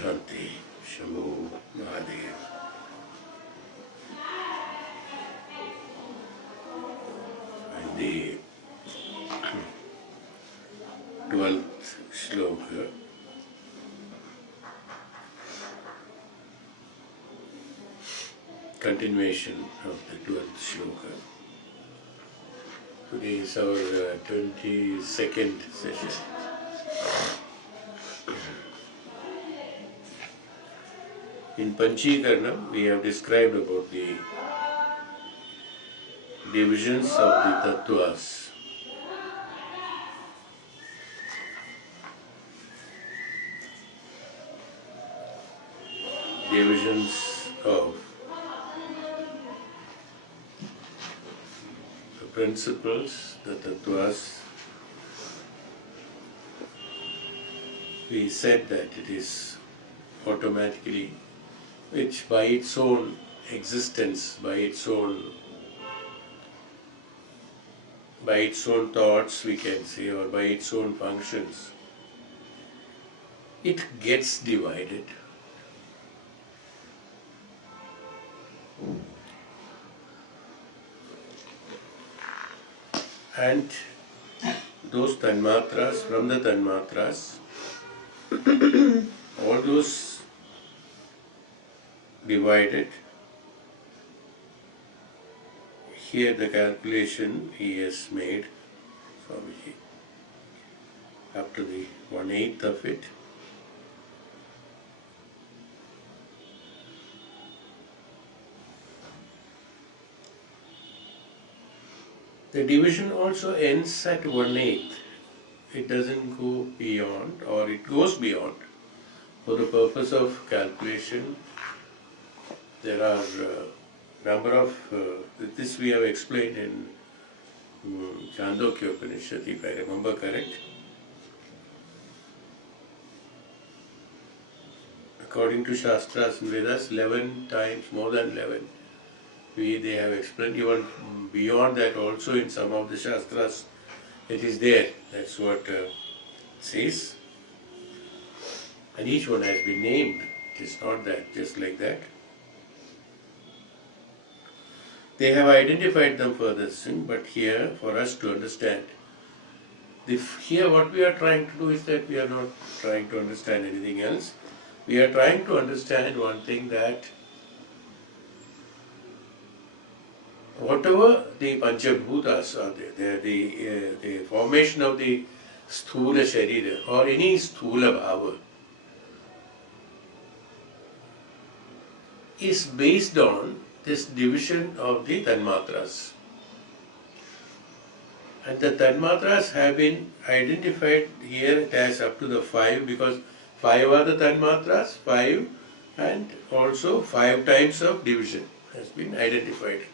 Shanti, Sw.Chinmayananda. And the 12th shloka, continuation of the 12th shloka. Today is our 22nd session. In Panchikaranam, we have described about the divisions of the tattvas. Divisions of the principles, the tattvas. We said that it is automatically, which by its own existence, by its own thoughts we can say, or by its own functions, it gets divided. And those tanmatras, from the tanmatras, all those divided. Here the calculation he has made, Swamiji, up to the 1/8 of it. The division also ends at 1/8. It doesn't go beyond, or it goes beyond. For the purpose of calculation, there are number of, this we have explained in Chandogya Upanishad, if I remember correct. According to Shastras and Vedas, 11 times, more than 11, they have explained. Even beyond that also in some of the Shastras, it is there. That's what it says. And each one has been named. It is not that, just like that. They have identified them further, but here, for us to understand, here what we are trying to do is that we are not trying to understand anything else. We are trying to understand one thing, that whatever the Panchabhutas are there, the formation of the Sthula Sharira or any Sthula Bhava is based on this division of the Tanmatras. And the Tanmatras have been identified here as up to the 5, because 5 are the Tanmatras, 5, and also 5 times of division has been identified.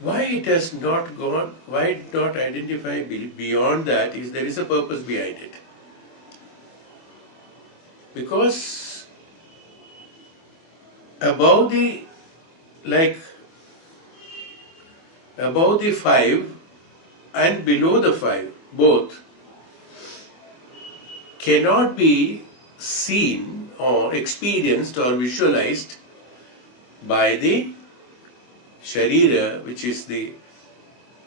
Why it has not gone, why it not identify beyond that, is there is a purpose behind it. Because above the 5 and below the 5, both cannot be seen or experienced or visualized by the Sharira, which is the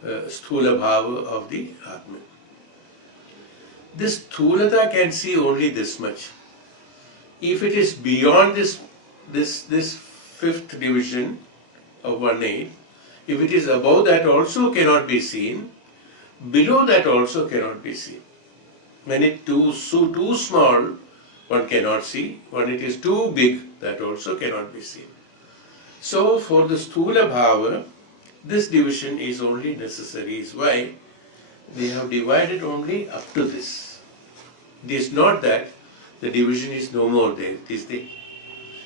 Sthula Bhava of the Atman. This Sthulata can see only this much. If it is beyond this 5th division of 1/8, if it is above that also cannot be seen, below that also cannot be seen. When it is too small, one cannot see. When it is too big, that also cannot be seen. So for the Sthula Bhava, this division is only necessary, is why they have divided only up to this. It is not that the division is no more there. It is there.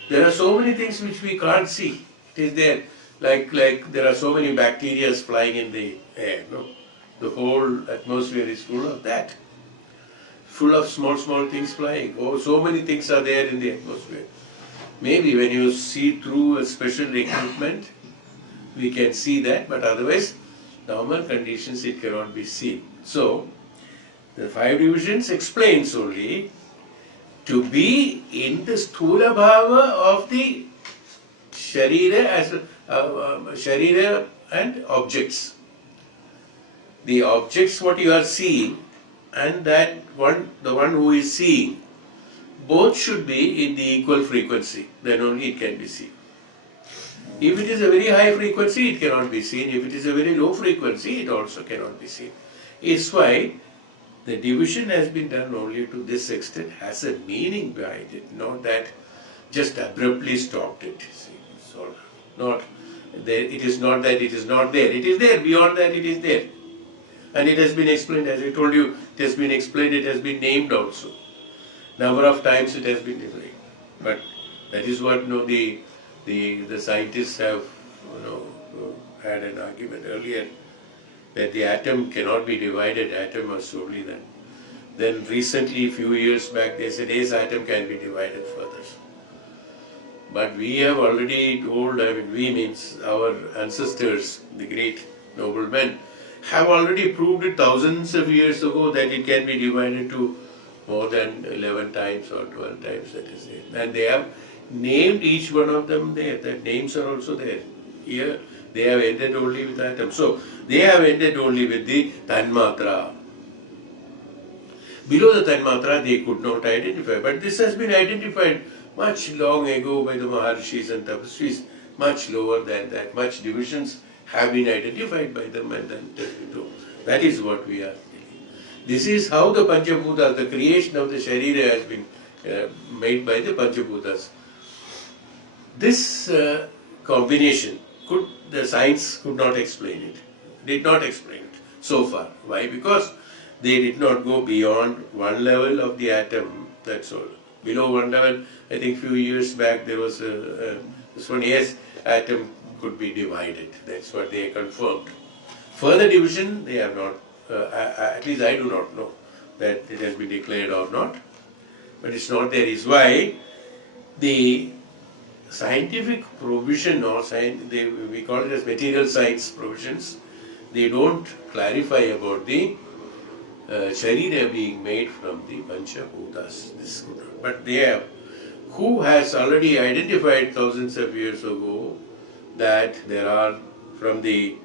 There are so many things which we can't see. It is there. Like there are so many bacteria flying in the air. No? The whole atmosphere is full of that. Full of small things flying. Oh, so many things are there in the atmosphere. Maybe when you see through a special equipment, we can see that, but otherwise, normal conditions it cannot be seen. So, the 5 divisions explains only to be in the Sthula Bhava of the Sharira as Sharira and objects. The objects what you are seeing and that one, the one who is seeing, both should be in the equal frequency, then only it can be seen. If it is a very high frequency, it cannot be seen. If it is a very low frequency, it also cannot be seen. It's why the division has been done only to this extent, has a meaning behind it, not that just abruptly stopped it. See, so not there. It is not that it is not there. It is there. Beyond that, it is there. And it has been explained, as I told you, it has been explained, it has been named also. Number of times it has been named. But that is what the scientists have had an argument earlier, that the atom cannot be divided, atom must only then. Then recently, few years back, they said, yes, atom can be divided further. But we have already told, we means our ancestors, the great noblemen, have already proved it thousands of years ago that it can be divided to more than 11 times or 12 times, that is it. And they have named each one of them there. The names are also there. Here, they have ended only with atom. So, they have ended only with the Tanmatra. Below the Tanmatra, they could not identify. But this has been identified much long ago by the Maharshis and Tapasvis, much lower than that. Much divisions have been identified by them and then that is what we are telling. This is how the Panchabhutas, the creation of the Sharira has been made by the Panchabhutas. This combination, the science could not explain it, did not explain it so far. Why? Because they did not go beyond one level of the atom, that's all. Below one level, I think few years back there was this one, yes, atom could be divided. That's what they confirmed. Further division, they have not, at least I do not know that it has been declared or not. But it's not there. Is why the scientific provision or we call it as material science provisions, they don't clarify about the Sharira being made from the Panchabhutas. This could not. But they have, who has already identified thousands of years ago that there are from the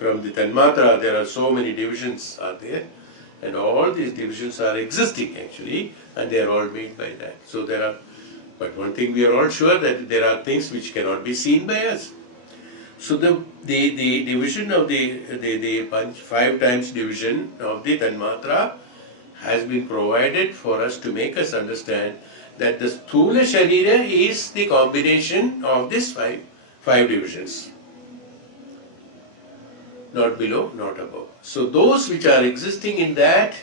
Tanmatra there are so many divisions are there, and all these divisions are existing actually, and they are all made by that. So there are, but one thing we are all sure that there are things which cannot be seen by us. So the division of the 5 times division of the Tanmatra has been provided for us to make us understand that the Sthula Sharira is the combination of these five divisions. Not below, not above. So those which are existing in that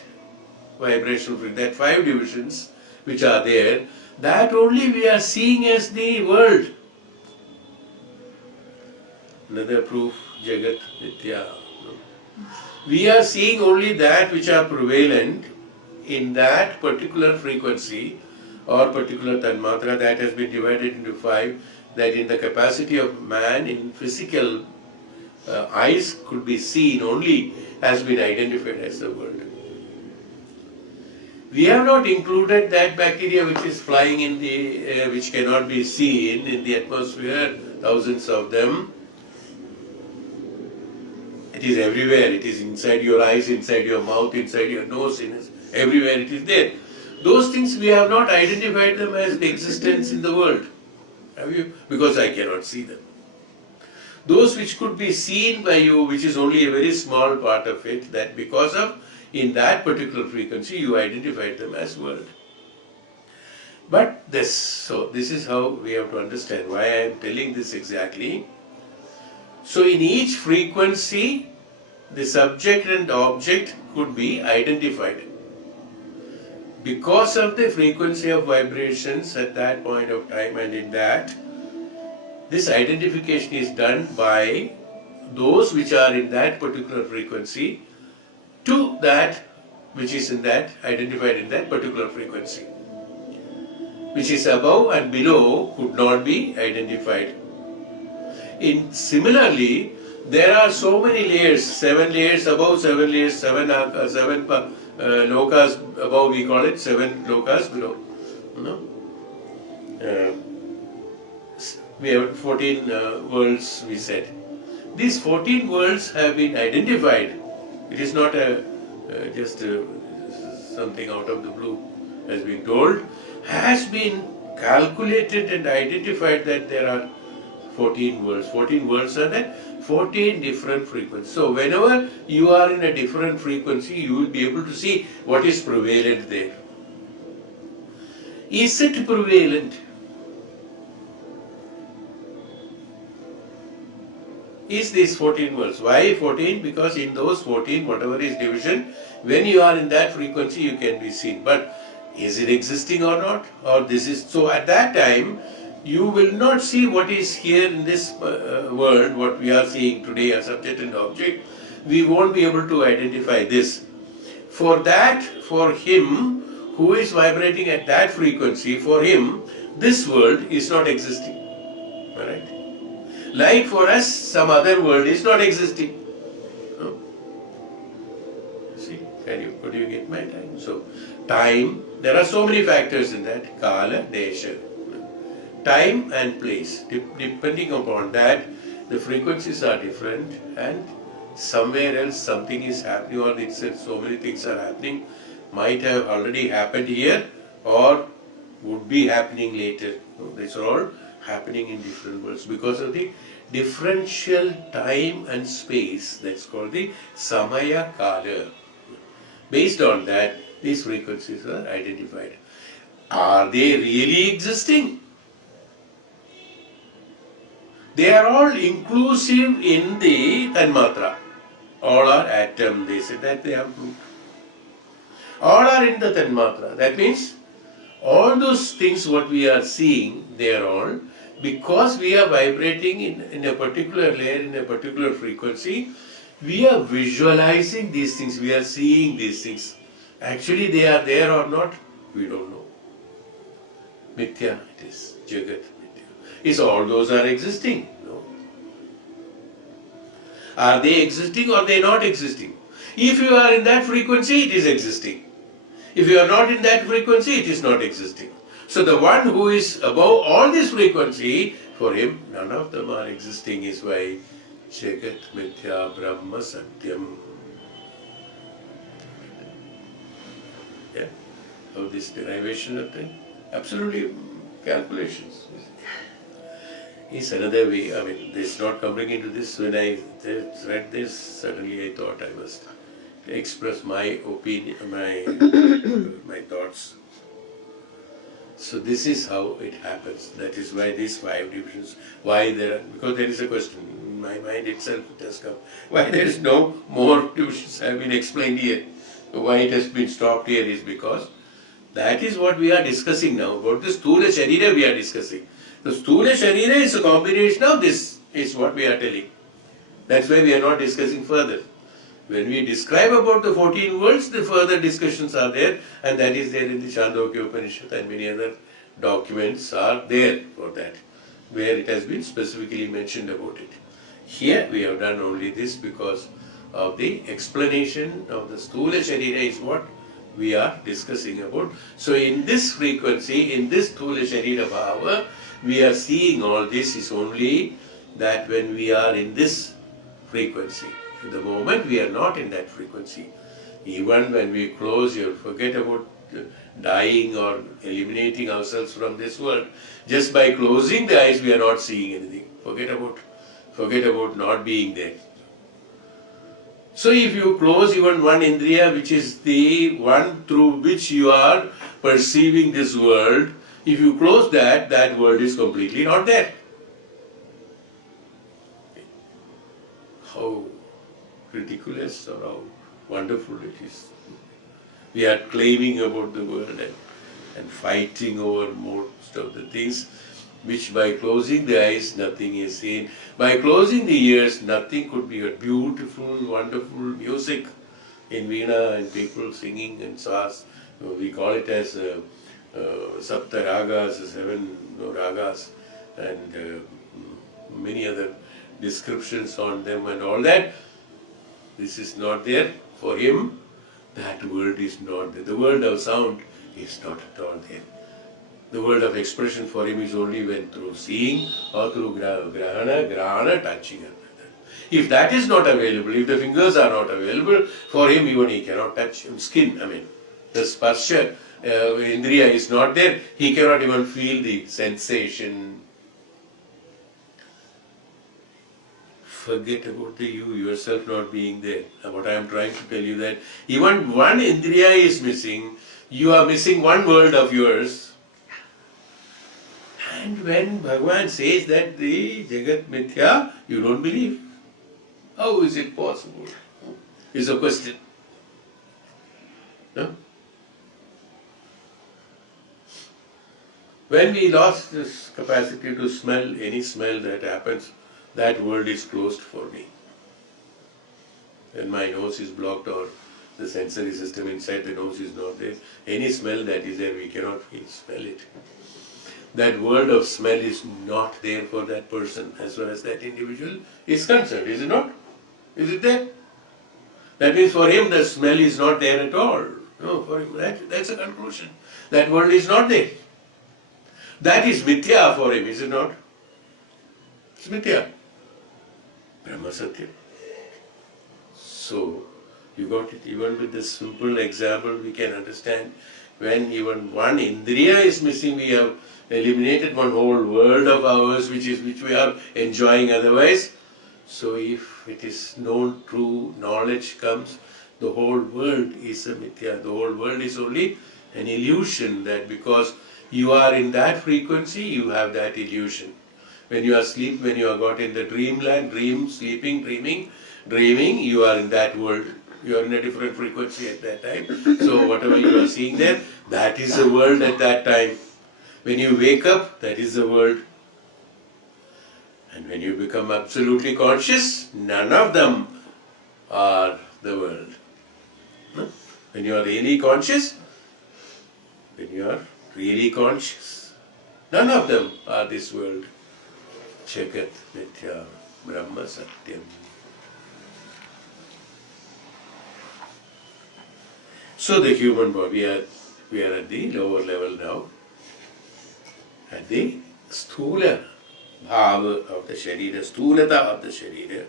vibrational frequency, that 5 divisions which are there, that only we are seeing as the world. Another proof, Jagat Nitya. We are seeing only that which are prevalent in that particular frequency or particular Tanmatra that has been divided into 5, that in the capacity of man in physical eyes could be seen only, has been identified as the world. We have not included that bacteria which is flying in the, which cannot be seen in the atmosphere, thousands of them. It is everywhere. It is inside your eyes, inside your mouth, inside your nose, everywhere it is there. Those things we have not identified them as the existence in the world. Have you? Because I cannot see them. Those which could be seen by you, which is only a very small part of it, that because of, in that particular frequency, you identified them as world. But this is how we have to understand why I am telling this exactly. So in each frequency, the subject and object could be identified. Because of the frequency of vibrations at that point of time, and in that, this identification is done by those which are in that particular frequency to that which is in that, identified in that particular frequency. Which is above and below could not be identified. Similarly, there are so many layers, 7 layers above, 7 layers, 7 lokas above, we call it 7 lokas below. No? We have 14 worlds, we said. These 14 worlds have been identified. It is not just something out of the blue has been told. Has been calculated and identified that there are 14 worlds. 14 worlds are there, 14 different frequencies. So whenever you are in a different frequency, you will be able to see what is prevalent there. Is it prevalent? Is these 14 worlds? Why 14? Because in those 14, whatever is division, when you are in that frequency, you can be seen. But is it existing or not? Or this is so at that time, you will not see what is here in this world, what we are seeing today as subject and object. We won't be able to identify this. For that, for him who is vibrating at that frequency, for him, this world is not existing. Alright? Like for us, some other world is not existing. No? See, could you get my time? So, time, there are so many factors in that. Kala, Desha. Time and place. Depending upon that, the frequencies are different, and somewhere else something is happening, or it's so many things are happening, might have already happened here or would be happening later. So these are all happening in different worlds because of the differential time and space. That's called the Samaya Kala. Based on that, these frequencies are identified. Are they really existing? They are all inclusive in the Tanmatra. All are atom, they say that they have proved. All are in the Tanmatra. That means all those things what we are seeing, they are all, because we are vibrating in a particular layer, in a particular frequency, we are visualizing these things, we are seeing these things. Actually they are there or not, we don't know. Mithya it is, Jagat. Is all those are existing? No. Are they existing or they not existing? If you are in that frequency, it is existing. If you are not in that frequency, it is not existing. So the one who is above all this frequency, for him, none of them are existing is why Jagat Mithya Brahma Satyam. Yeah? How this derivation of thing? Absolutely calculations. Is another way. I mean, this not coming into this. When I read this, suddenly I thought I must express my opinion, my thoughts. So this is how it happens. That is why these 5 divisions. Why there? Because there is a question in my mind itself. It has come. Why there is no more divisions have been explained here? Why it has been stopped here is because that is what we are discussing now. About the Sthula Sharira we are discussing. The Sthula Sharira is a combination of this, is what we are telling. That's why we are not discussing further. When we describe about the 14 worlds, the further discussions are there, and that is there in the Chandogya Upanishad, and many other documents are there for that, where it has been specifically mentioned about it. Here we have done only this because of the explanation of the Sthula Sharira is what we are discussing about. So in this frequency, in this Sthula Sharira Bhava, we are seeing all this is only that when we are in this frequency. At the moment we are not in that frequency. Even when we close, you forget about dying or eliminating ourselves from this world. Just by closing the eyes we are not seeing anything. Forget about not being there. So if you close even one indriya, which is the one through which you are perceiving this world, if you close that, that world is completely not there. How ridiculous or how wonderful it is. We are claiming about the world and fighting over most of the things, which by closing the eyes, nothing is seen. By closing the ears, nothing could be a beautiful, wonderful music in Veena and people singing and sas. We call it as Sapta Ragas, 7 Ragas, and many other descriptions on them and all that. This is not there. For him, that world is not there. The world of sound is not at all there. The world of expression for him is only when through seeing or through grahana, touching. If that is not available, if the fingers are not available, for him even he cannot touch skin. I mean, the sparsha, indriya is not there, he cannot even feel the sensation. Forget about the you yourself not being there. What I am trying to tell you that even one indriya is missing, you are missing one world of yours. And when Bhagavan says that the Jagat Mithya, you don't believe. How is it possible? Is a question. No? When we lost this capacity to smell any smell that happens, that world is closed for me. When my nose is blocked or the sensory system inside the nose is not there, any smell that is there, we cannot smell it. That world of smell is not there for that person as far as that individual is concerned, is it not? Is it there? That means for him the smell is not there at all. No, for him that's a conclusion. That world is not there. That is mithya for him, is it not? It's mithya. Brahma Satya. So, you got it. Even with this simple example we can understand when even one indriya is missing, we have eliminated one whole world of ours which we are enjoying otherwise. So if it is known, true knowledge comes, the whole world is a mithya. The whole world is only an illusion, that because you are in that frequency, you have that illusion. When you are asleep, when you are got in the dreamland, sleeping, dreaming, you are in that world. You are in a different frequency at that time. So whatever you are seeing there, that is the world at that time. When you wake up, that is the world. And when you become absolutely conscious, none of them are the world. No? When you are really conscious, none of them are this world. Jagat Mithya Brahma Satyam. So the human body, we are at the lower level now, at the sthula bhava of the sharira, stulata of the sharira,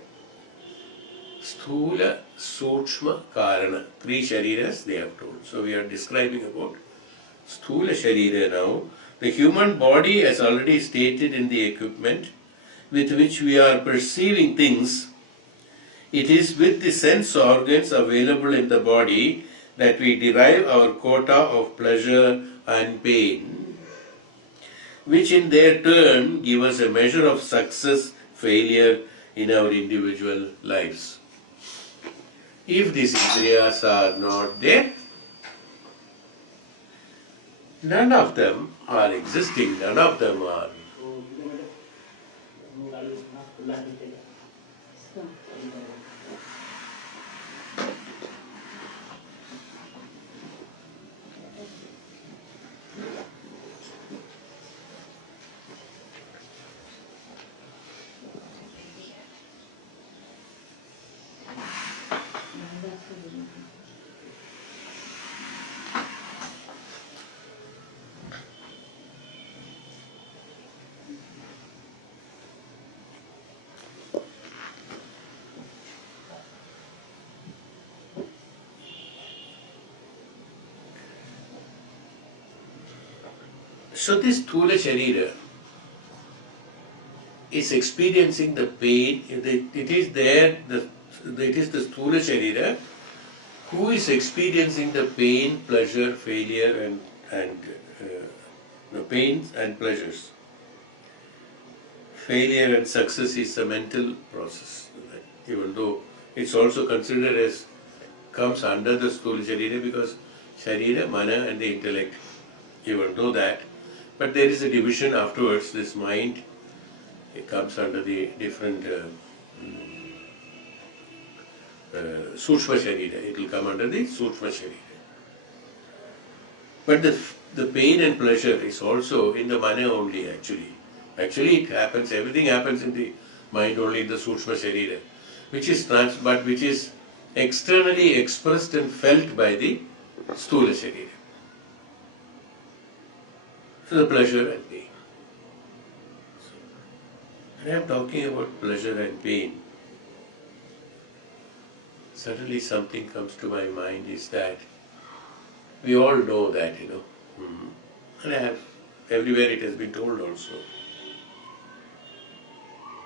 sthula, sukshma, karana. 3 shariras they have told. So we are describing about sthula sharira now. The human body, as already stated in the equipment with which we are perceiving things, it is with the sense organs available in the body that we derive our quota of pleasure and pain, which in their turn give us a measure of success, failure in our individual lives. If these indriyas are not there, none of them are existing, none of them are. So this Sthula Sharira is experiencing the pain, it is there, it is the Sthula Sharira who is experiencing the pain, pleasure, failure and the pains and pleasures. Failure and success is a mental process, even though it's also considered as comes under the Sthula Sharira because Sharira, Mana and the intellect, even though that. But there is a division afterwards, this mind, it comes under the different Sukshma Sharira, it will come under the Sukshma Sharira. But the pain and pleasure is also in the Mana only actually. Actually it happens, everything happens in the mind only in the Sukshma Sharira, which is externally expressed and felt by the Sthula Sharira. So the pleasure and pain. When I am talking about pleasure and pain, suddenly something comes to my mind is that we all know that, and I have, everywhere it has been told also,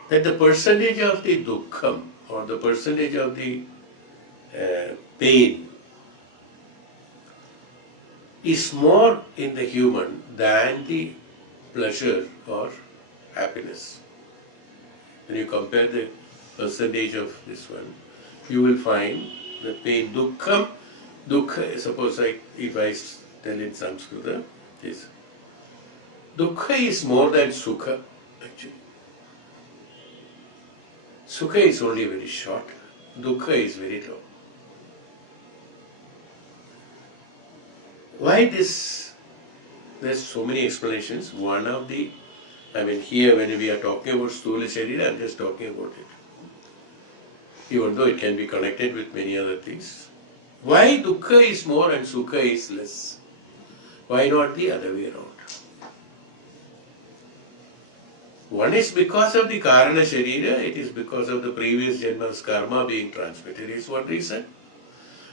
that the percentage of the dukkham or the percentage of the pain is more in the human than the pleasure or happiness. When you compare the percentage of this one, you will find the pain, dukkha, suppose if I tell in Sanskrit, is dukkha is more than sukha, actually. Sukha is only very short, dukkha is very long. Why this? There's so many explanations. One of the, here when we are talking about Sthula Sharira, I'm just talking about it. Even though it can be connected with many other things. Why dukkha is more and sukha is less? Why not the other way around? One is because of the karana sharira, it is because of the previous janma's karma being transmitted, is one reason.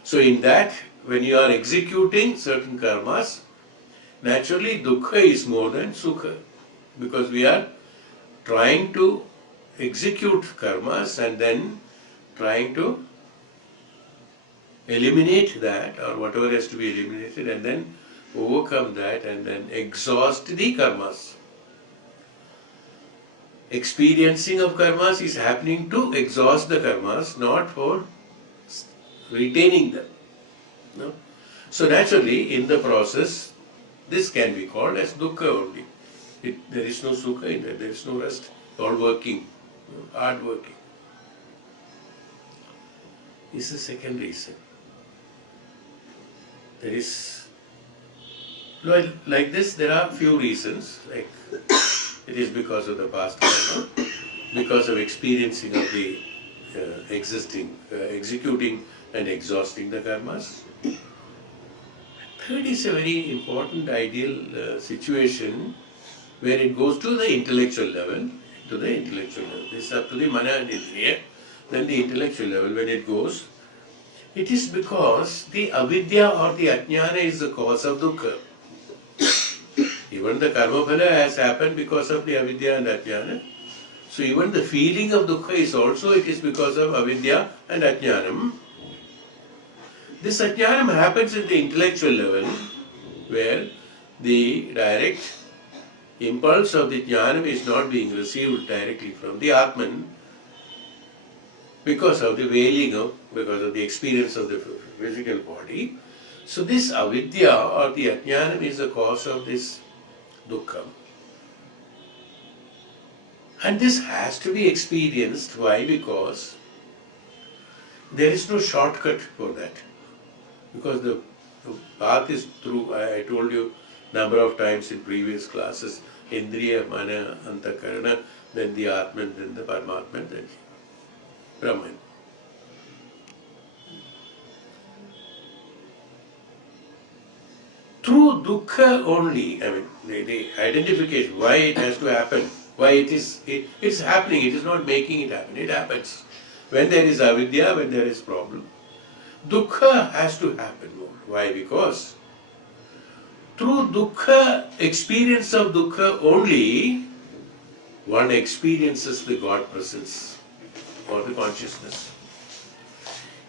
So in that, when you are executing certain karmas, naturally dukkha is more than sukha. Because we are trying to execute karmas and then trying to eliminate that or whatever has to be eliminated and then overcome that and then exhaust the karmas. Experiencing of karmas is happening to exhaust the karmas, not for retaining them. No? So naturally, in the process, this can be called as dukkha only. There is no sukha in it, there is no rest, all working, hard working. This is the second reason. There is, like this, there are few reasons, like it is because of the past karma, because of experiencing of the executing and exhausting the karmas. Third is a very important ideal situation where it goes to the intellectual level, This is up to the mana and indriya, then the intellectual level when it goes. It is because the avidya or the ajnana is the cause of dukkha. Even the karma phala has happened because of the avidya and ajnana. So even the feeling of dukkha is also, it is because of avidya and ajnanam. This ajnanam happens at the intellectual level where the direct impulse of the jnanam is not being received directly from the Atman because of the because of the experience of the physical body. So this avidya or the ajnanam is the cause of this dukkha. And this has to be experienced. Why? Because there is no shortcut for that. Because the path is through, I told you number of times in previous classes, Indriya, Mana, Antakarana, then the Atman, then the Paramatman, then Brahman. Through dukkha only, the identification, why it has to happen, why it's happening, it is not making it happen, it happens. When there is avidya, when there is problem, dukkha has to happen more. Why? Because through dukkha, experience of dukkha only, one experiences the God presence or the consciousness.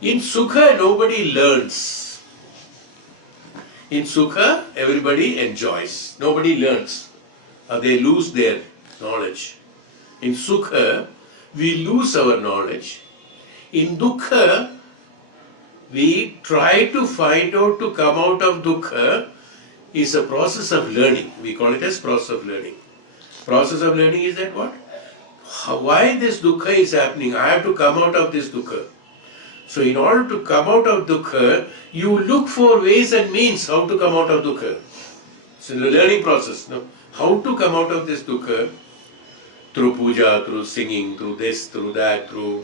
In sukha, nobody learns. In sukha, everybody enjoys. Nobody learns. Or they lose their knowledge. In sukha, we lose our knowledge. In dukkha, we try to find out to come out of dukkha is a process of learning. We call it as process of learning. Process of learning is that what? Why this dukkha is happening? I have to come out of this dukkha. So in order to come out of dukkha, you look for ways and means how to come out of dukkha. It's a learning process. No? How to come out of this dukkha? Through puja, through singing, through this, through that, through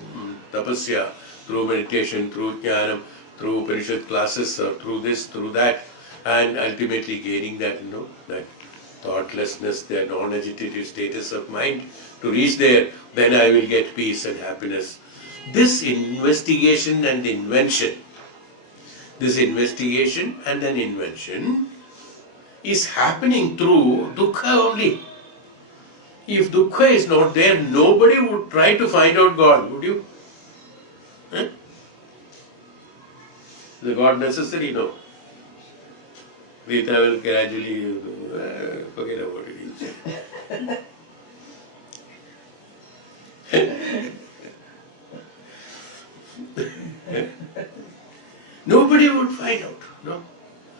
tapasya, through meditation, through jnanam, through Upanishad classes, or through this, through that, and ultimately gaining that, that thoughtlessness, the non-agitative status of mind, to reach there, then I will get peace and happiness. This investigation and invention, this investigation and an invention is happening through dukkha only. If dukkha is not there, nobody would try to find out God, would you? Huh? Is the God necessary? No. Rita will gradually forget about it. Nobody would find out. No.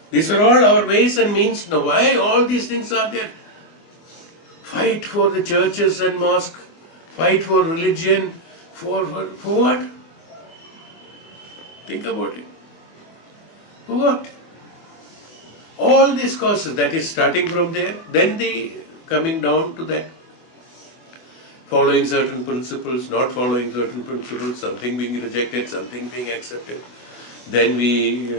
These are all our ways and means. Now, why all these things are there? Fight for the churches and mosques, fight for religion, for what? Think about it. For what? All these causes, that is starting from there, then the coming down to that. Following certain principles, not following certain principles, something being rejected, something being accepted. Then we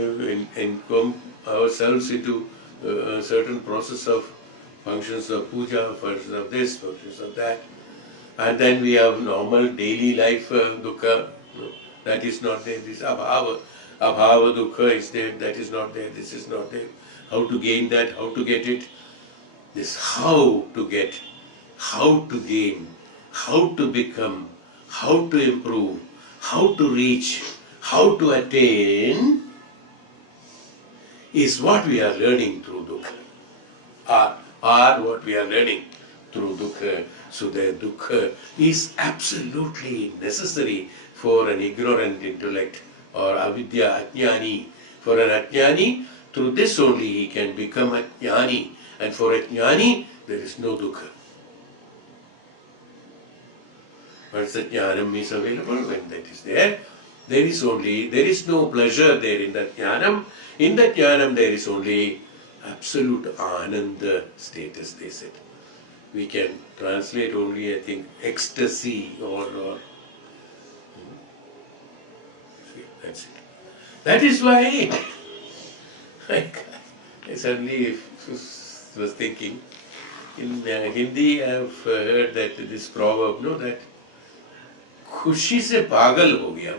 encomb ourselves into a certain process of functions of puja, functions of this, functions of that. And then we have normal daily life dukkha. That is not there. This abhava dukkha is there. That is not there. This is not there. How to gain that? How to get it? This how to get, how to gain, how to become, how to improve, how to reach, how to attain is what we are learning through dukkha. Are what we are learning through dukkha. So the dukkha is absolutely necessary for an ignorant intellect or avidya, ajnani. For an ajnani, through this only he can become a jnani. And for a jnani, there is no dukkha. Once the jnanam is available, when that is there, there is no pleasure there in that jnanam. In that jnanam there is only absolute ananda status, they said. We can translate only, I think, ecstasy or that's it. That is why I suddenly was thinking, in Hindi I have heard that this proverb, no, that खुशी से पागल हो गया,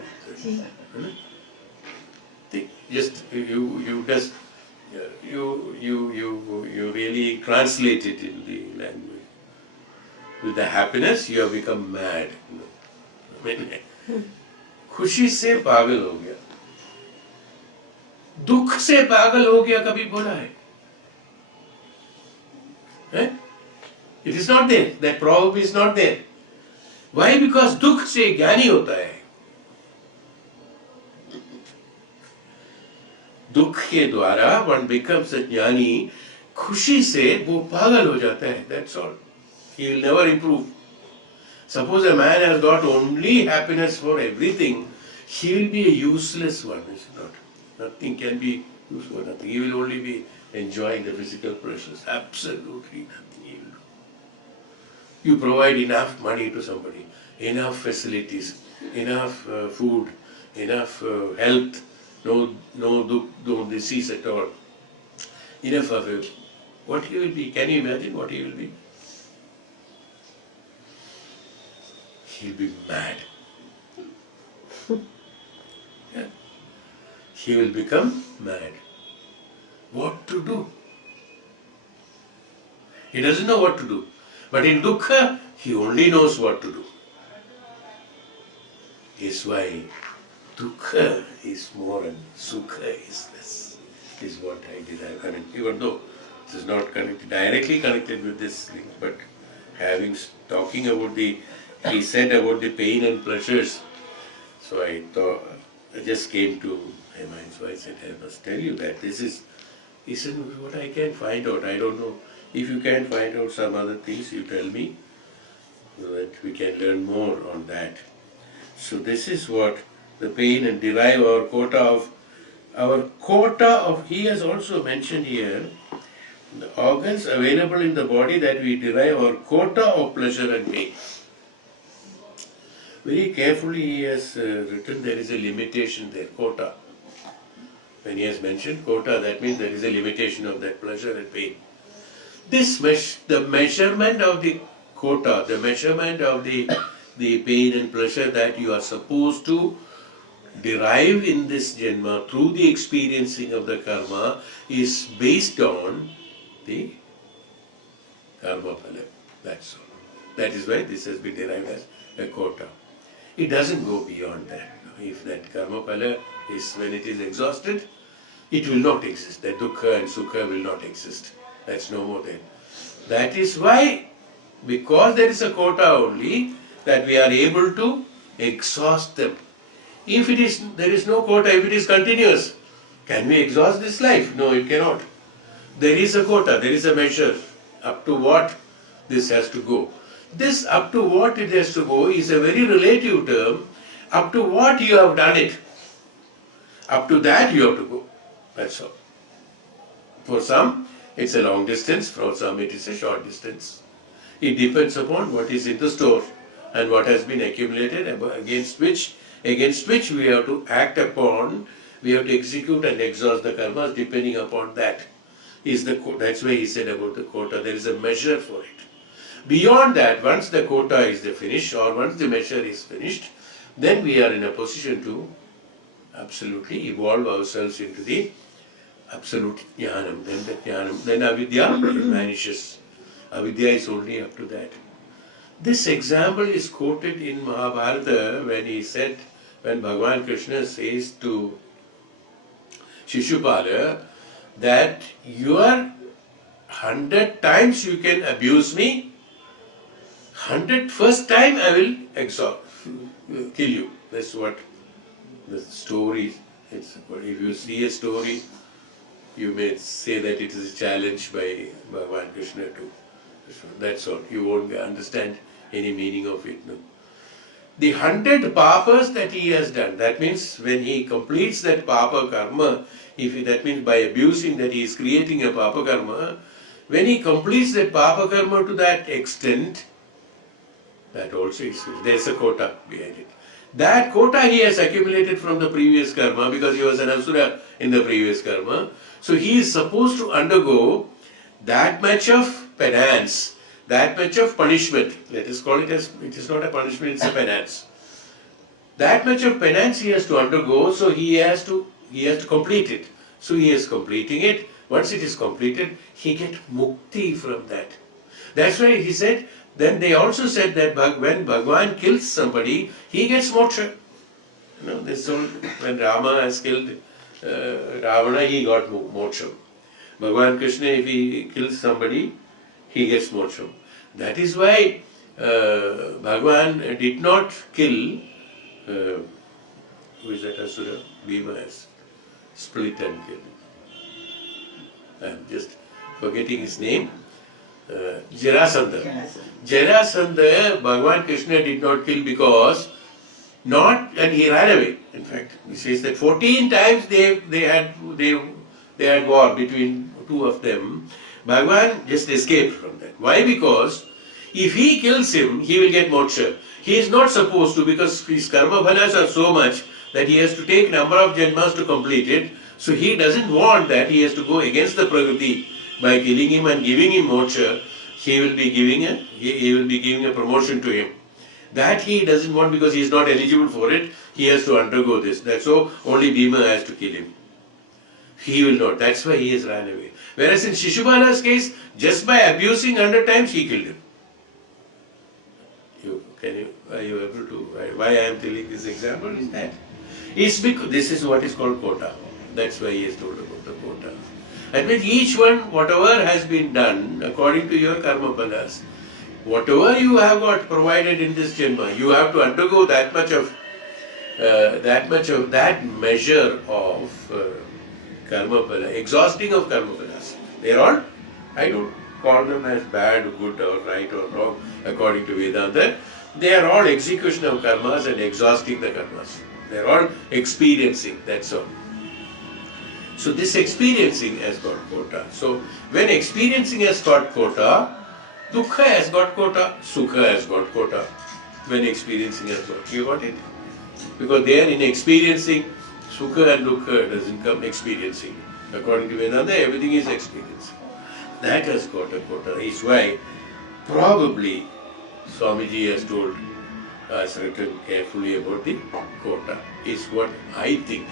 just you really translate it in the language. With the happiness you have become mad. खुशी से पागल हो गया, दुख से पागल हो गया कभी बोला है? It is not there. That proverb is not there. Why? Because दुख से ज्ञानी होता है. दुख के द्वारा one becomes a jnani. खुशी से वो पागल हो जाता है. That's all. He will never improve. Suppose a man has got only happiness for everything, he will be a useless one, is it not? Nothing can be used for nothing. He will only be enjoying the physical pleasures. Absolutely nothing he will do. You provide enough money to somebody, enough facilities, enough food, enough health, no disease at all. Enough of it. What he will be? Can you imagine what he will be? He'll be mad. Yeah. He will become mad. What to do? He doesn't know what to do. But in dukkha, he only knows what to do. Is why dukkha is more and sukha is less. Is what I derive. I mean, even though this is not directly connected with this thing, but talking about he said about the pain and pleasures. So I thought, I just came to my mind. So I said, I must tell you that this is what I can find out. I don't know. If you can find out some other things, you tell me, so that we can learn more on that. So this is what the pain and derive our quota of, he has also mentioned here, the organs available in the body that we derive our quota of pleasure and pain. Very carefully he has written there is a limitation there, quota. When he has mentioned quota, that means there is a limitation of that pleasure and pain. The measurement of the quota, the measurement of the pain and pleasure that you are supposed to derive in this Janma through the experiencing of the karma is based on the karma phala. That's all. That is why this has been derived as a quota. It doesn't go beyond that. If that karma phala is, when it is exhausted, it will not exist. That dukkha and sukha will not exist. That's no more there. That is why, because there is a quota only, that we are able to exhaust them. If there is no quota, if it is continuous, can we exhaust this life? No, it cannot. There is a quota, there is a measure up to what this has to go. This up to what it has to go is a very relative term. Up to what you have done it, up to that you have to go. That's all. For some, it's a long distance, for some it is a short distance. It depends upon what is in the store and what has been accumulated, against which we have to act upon, we have to execute and exhaust the karmas depending upon that. That's why he said about the quota, there is a measure for it. Beyond that, once the quota is finished or once the measure is finished, then we are in a position to absolutely evolve ourselves into the absolute jnanam. Then avidya vanishes. Avidya is only up to that. This example is quoted in Mahabharata when Bhagavan Krishna says to Shishupala that you are 100 times you can abuse me, 101st time I will kill you. That's what the story is. If you see a story, you may say that it is a challenge by Bhagavan Krishna to. That's all. You won't understand any meaning of it. No. The 100 papas that he has done, that means when he completes that papa karma, that means by abusing that he is creating a papa karma, when he completes that papa karma to that extent, that also is, there's a quota behind it. That quota he has accumulated from the previous karma because he was an asura in the previous karma. So he is supposed to undergo that much of penance, that much of punishment. Let us call it as, it is not a punishment, it's a penance. That much of penance he has to undergo, so he has to complete it. So he is completing it. Once it is completed, he gets mukti from that. That's why he said, then they also said that when Bhagavan kills somebody, he gets moksha. You know, this whole, when Rama has killed Ravana, he got moksha. Bhagavan Krishna, if he kills somebody, he gets moksha. That is why Bhagavan did not kill, who is that asura? Bhima has split and killed. I am just forgetting his name. Jarasandha. Jarasandha, Bhagavan Krishna did not kill because and he ran away. In fact, he says that 14 times they had war between two of them. Bhagavan just escaped from that. Why? Because if he kills him, he will get moksha. He is not supposed to, because his karma phalas are so much that he has to take number of janmas to complete it. So he doesn't want that. He has to go against the prakriti by killing him and giving him moksha. He will be giving a promotion to him. That he doesn't want because he is not eligible for it. He has to undergo this. That's so only Bhima has to kill him. He will not. That's why he has ran away. Whereas in Shishupala's case, just by abusing 100 times, he killed him. Are you able to? Why I am telling this example is that it's because this is what is called quota. That's why he has told about the quota. And with each one, whatever has been done according to your karma phalas, whatever you have got provided in this janma, you have to undergo that much of that measure of karma phala, exhausting of karma phalas. They are all, I don't call them as bad, good or right or wrong according to Vedanta. They are all execution of karmas and exhausting the karmas. They are all experiencing, that's all. So this experiencing has got quota. So when experiencing has got quota, dukkha has got quota, sukha has got quota. When experiencing has got, you got it? Because there in experiencing, sukha and dukkha doesn't come experiencing. According to Vedanta, everything is experiencing. that has got a quota. Is why probably Swamiji has told, has written carefully about the quota. Is what I think.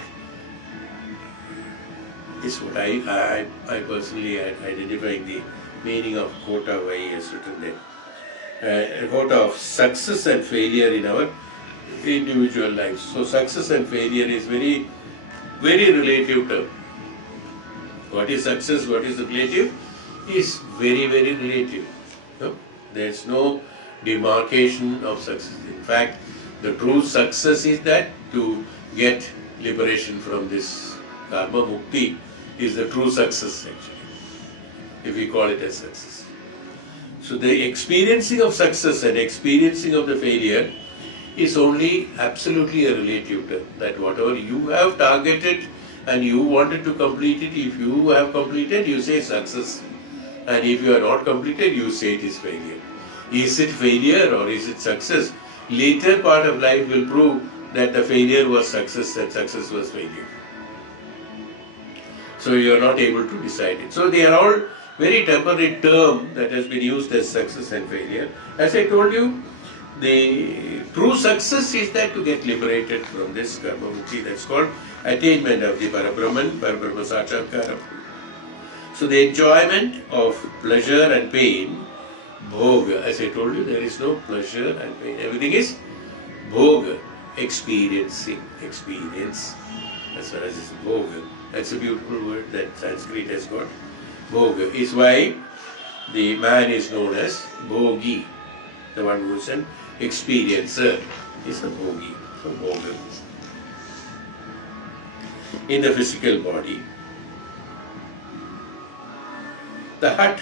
Is what I personally identifying the meaning of quota, why he has written there. A quota of success and failure in our individual lives. So success and failure is very, very relative term. What is success, what is relative, is very, very relative. No? There is no demarcation of success. In fact, the true success is that to get liberation from this karma mukti is the true success actually, if we call it as success. So the experiencing of success and experiencing of the failure is only absolutely a relative term. That whatever you have targeted and you wanted to complete it, if you have completed, you say success. And if you are not completed, you say it is failure. Is it failure or is it success? Later part of life will prove that the failure was success and success was failure. So you are not able to decide it. So they are all very temporary term that has been used as success and failure. As I told you, the true success is that to get liberated from this karma mukti, that's called attainment of the Parabrahman, Parabrahma Sakshatkara. So the enjoyment of pleasure and pain, bhoga, as I told you, there is no pleasure and pain. Everything is bhoga, experiencing, experience. As far as it's bhoga. That's a beautiful word that Sanskrit has got. Bhoga is why the man is known as bhogi. The one who is an experiencer is a bhogi. So bhoga. In the physical body, the hut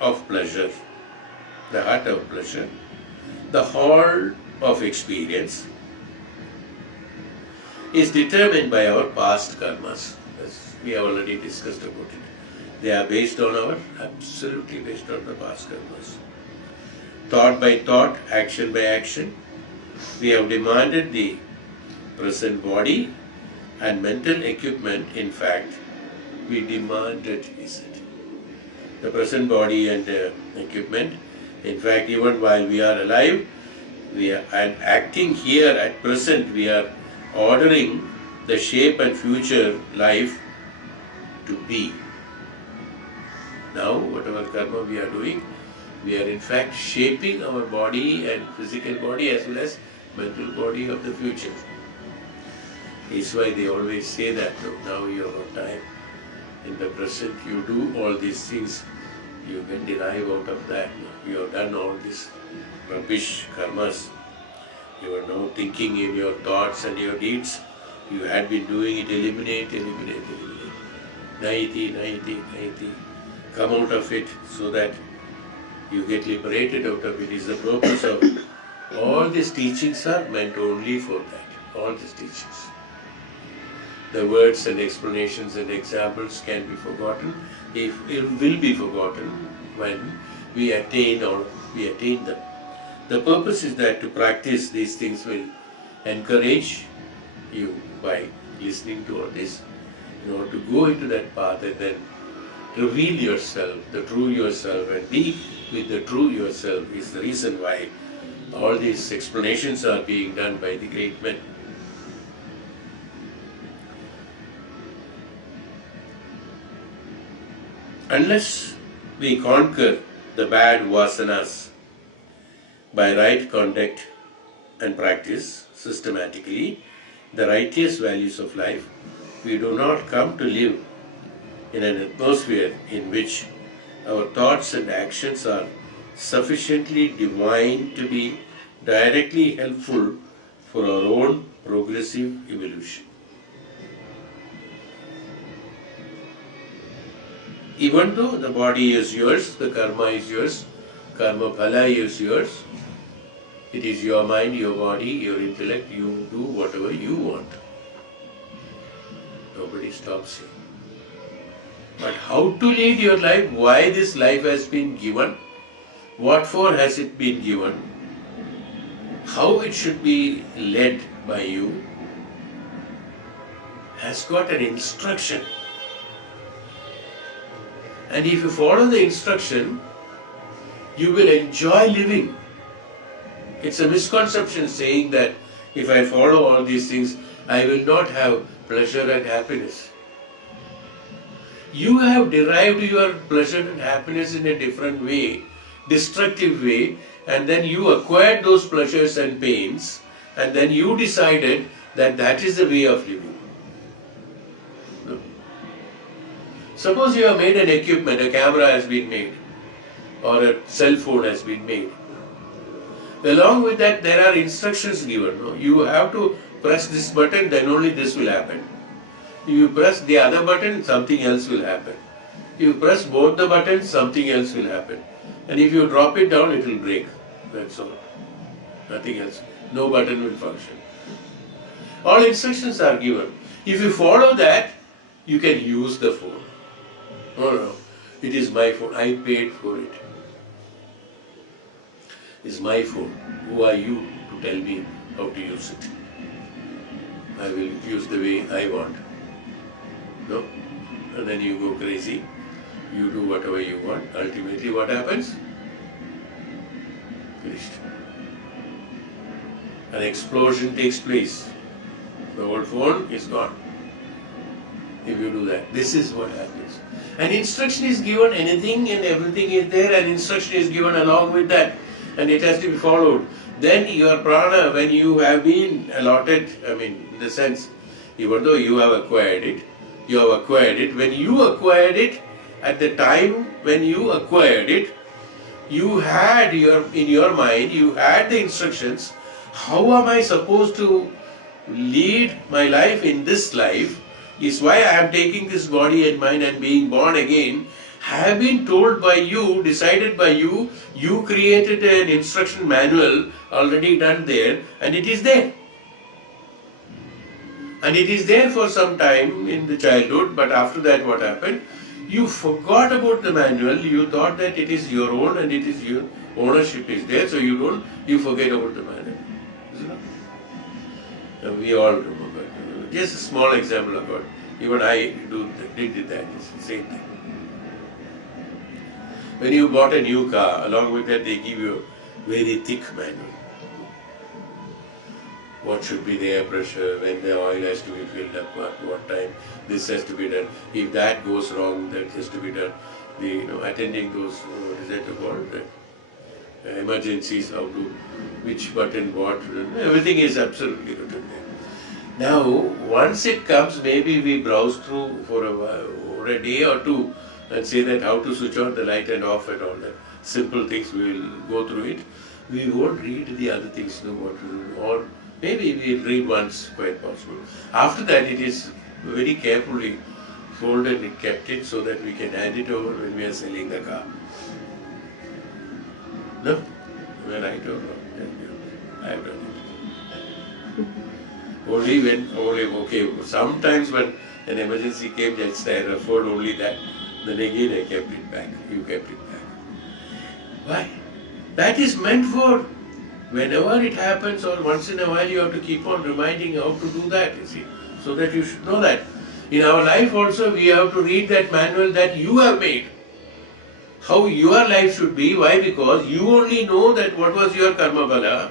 of pleasure, the hall of experience is determined by our past karmas, as we have already discussed about it. They are based on absolutely based on the past karmas. Thought by thought, action by action, we have demanded the present body and mental equipment. In fact, we demanded, is it? The present body and equipment. In fact, even while we are alive, and acting here at present, we are ordering the shape and future life to be. Now, whatever karma we are doing, we are in fact shaping our body and physical body as well as mental body of the future. It's why they always say that now you have got time. In the present, you do all these things, you can derive out of that. You have done all these rubbish karmas. You are now thinking in your thoughts and your deeds. You had been doing it, eliminate. Naiti. Come out of it so that you get liberated out of it. Is the purpose of all these teachings are meant only for that. All these teachings. The words and explanations and examples can be forgotten. If it will be forgotten when we attain them. The purpose is that to practice these things will encourage you by listening to all this, in order to go into that path and then reveal yourself, the true yourself, and be with the true yourself is the reason why all these explanations are being done by the great men. Unless we conquer the bad vasanas by right conduct and practice systematically the righteous values of life, we do not come to live in an atmosphere in which our thoughts and actions are sufficiently divine to be directly helpful for our own progressive evolution. Even though the body is yours, the karma is yours, karma phala is yours, it is your mind, your body, your intellect, you do whatever you want. Nobody stops you. But how to lead your life, why this life has been given, what for has it been given, how it should be led by you, has got an instruction. And if you follow the instruction, you will enjoy living. It's a misconception saying that if I follow all these things, I will not have pleasure and happiness. You have derived your pleasure and happiness in a different way, destructive way, and then you acquired those pleasures and pains, and then you decided that that is the way of living. No. Suppose you have made an equipment, a camera has been made, or a cell phone has been made. Along with that, there are instructions given. No? You have to press this button, then only this will happen. If you press the other button, something else will happen. If you press both the buttons, something else will happen. And if you drop it down, it will break. That's all. Nothing else. No button will function. All instructions are given. If you follow that, you can use the phone. No, it is my phone. I paid for it. It's my phone. Who are you to tell me how to use it? I will use the way I want. No? And then you go crazy. You do whatever you want. Ultimately what happens? Finished. An explosion takes place. The whole phone is gone. If you do that. This is what happens. An instruction is given, anything and everything is there, and instruction is given along with that. And it has to be followed. Then your prana, when you have been allotted, in the sense, even though you have acquired it, when you acquired it, at the time when you acquired it, you had in your mind, you had the instructions, how am I supposed to lead my life in this life, is why I am taking this body and mind and being born again, have been told by you, decided by you, you created an instruction manual already done there, and it is there. And it is there for some time in the childhood, but after that what happened? You forgot about the manual, you thought that it is your own and it is your ownership is there, so you forget about the manual. Isn't it? We all remember. Just a small example of God. Even I did that, it's the same thing. When you bought a new car, along with that they give you a very thick manual. What should be the air pressure, when the oil has to be filled up, at what time, this has to be done. If that goes wrong, that has to be done. Attending those, what is that called? Emergencies, how to, which button, what, everything is absolutely written there. Now, once it comes, maybe we browse through for a day or two and say that how to switch on the light and off and all that. Simple things, we will go through it. We won't read the other things, what to do, or maybe we'll read once, quite possible. After that, it is very carefully folded and kept it so that we can hand it over when we are selling the car. No? Am I right or wrong? I have done it. Okay, sometimes when an emergency came, just I afford only that. Then again I kept it back. You kept it back. Why? That is meant for whenever it happens, or once in a while you have to keep on reminding how to do that, you see, so that you should know that. In our life also we have to read that manual that you have made. How your life should be. Why? Because you only know that what was your karma bala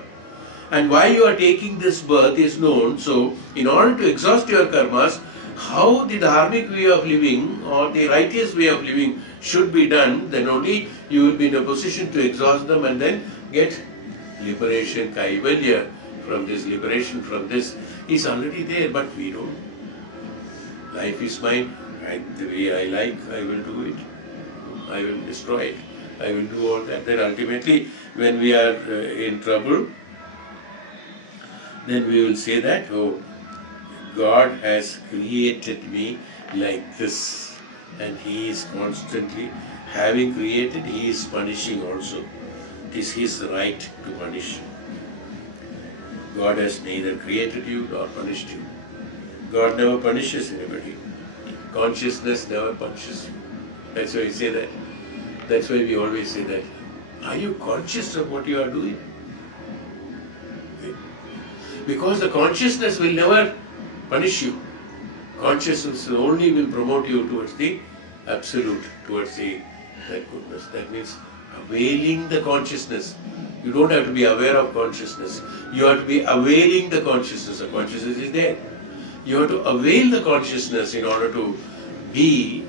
and why you are taking this birth is known. So, in order to exhaust your karmas, how the dharmic way of living or the righteous way of living should be done, then only you will be in a position to exhaust them and then get liberation, kaivalya from this, liberation from this is already there, but we don't. Life is mine, the way I like, I will do it. I will destroy it. I will do all that. Then ultimately, when we are in trouble, then we will say that, oh, God has created me like this, and He is constantly, having created, He is punishing also. It is His right to punish. God has neither created you nor punished you. God never punishes anybody. Consciousness never punishes you. That's why we say that. That's why we always say that. Are you conscious of what you are doing? Because the consciousness will never punish you. Consciousness only will promote you towards the absolute, towards that goodness. That means availing the consciousness. You don't have to be aware of consciousness. You have to be availing the consciousness. The consciousness is there. You have to avail the consciousness in order to be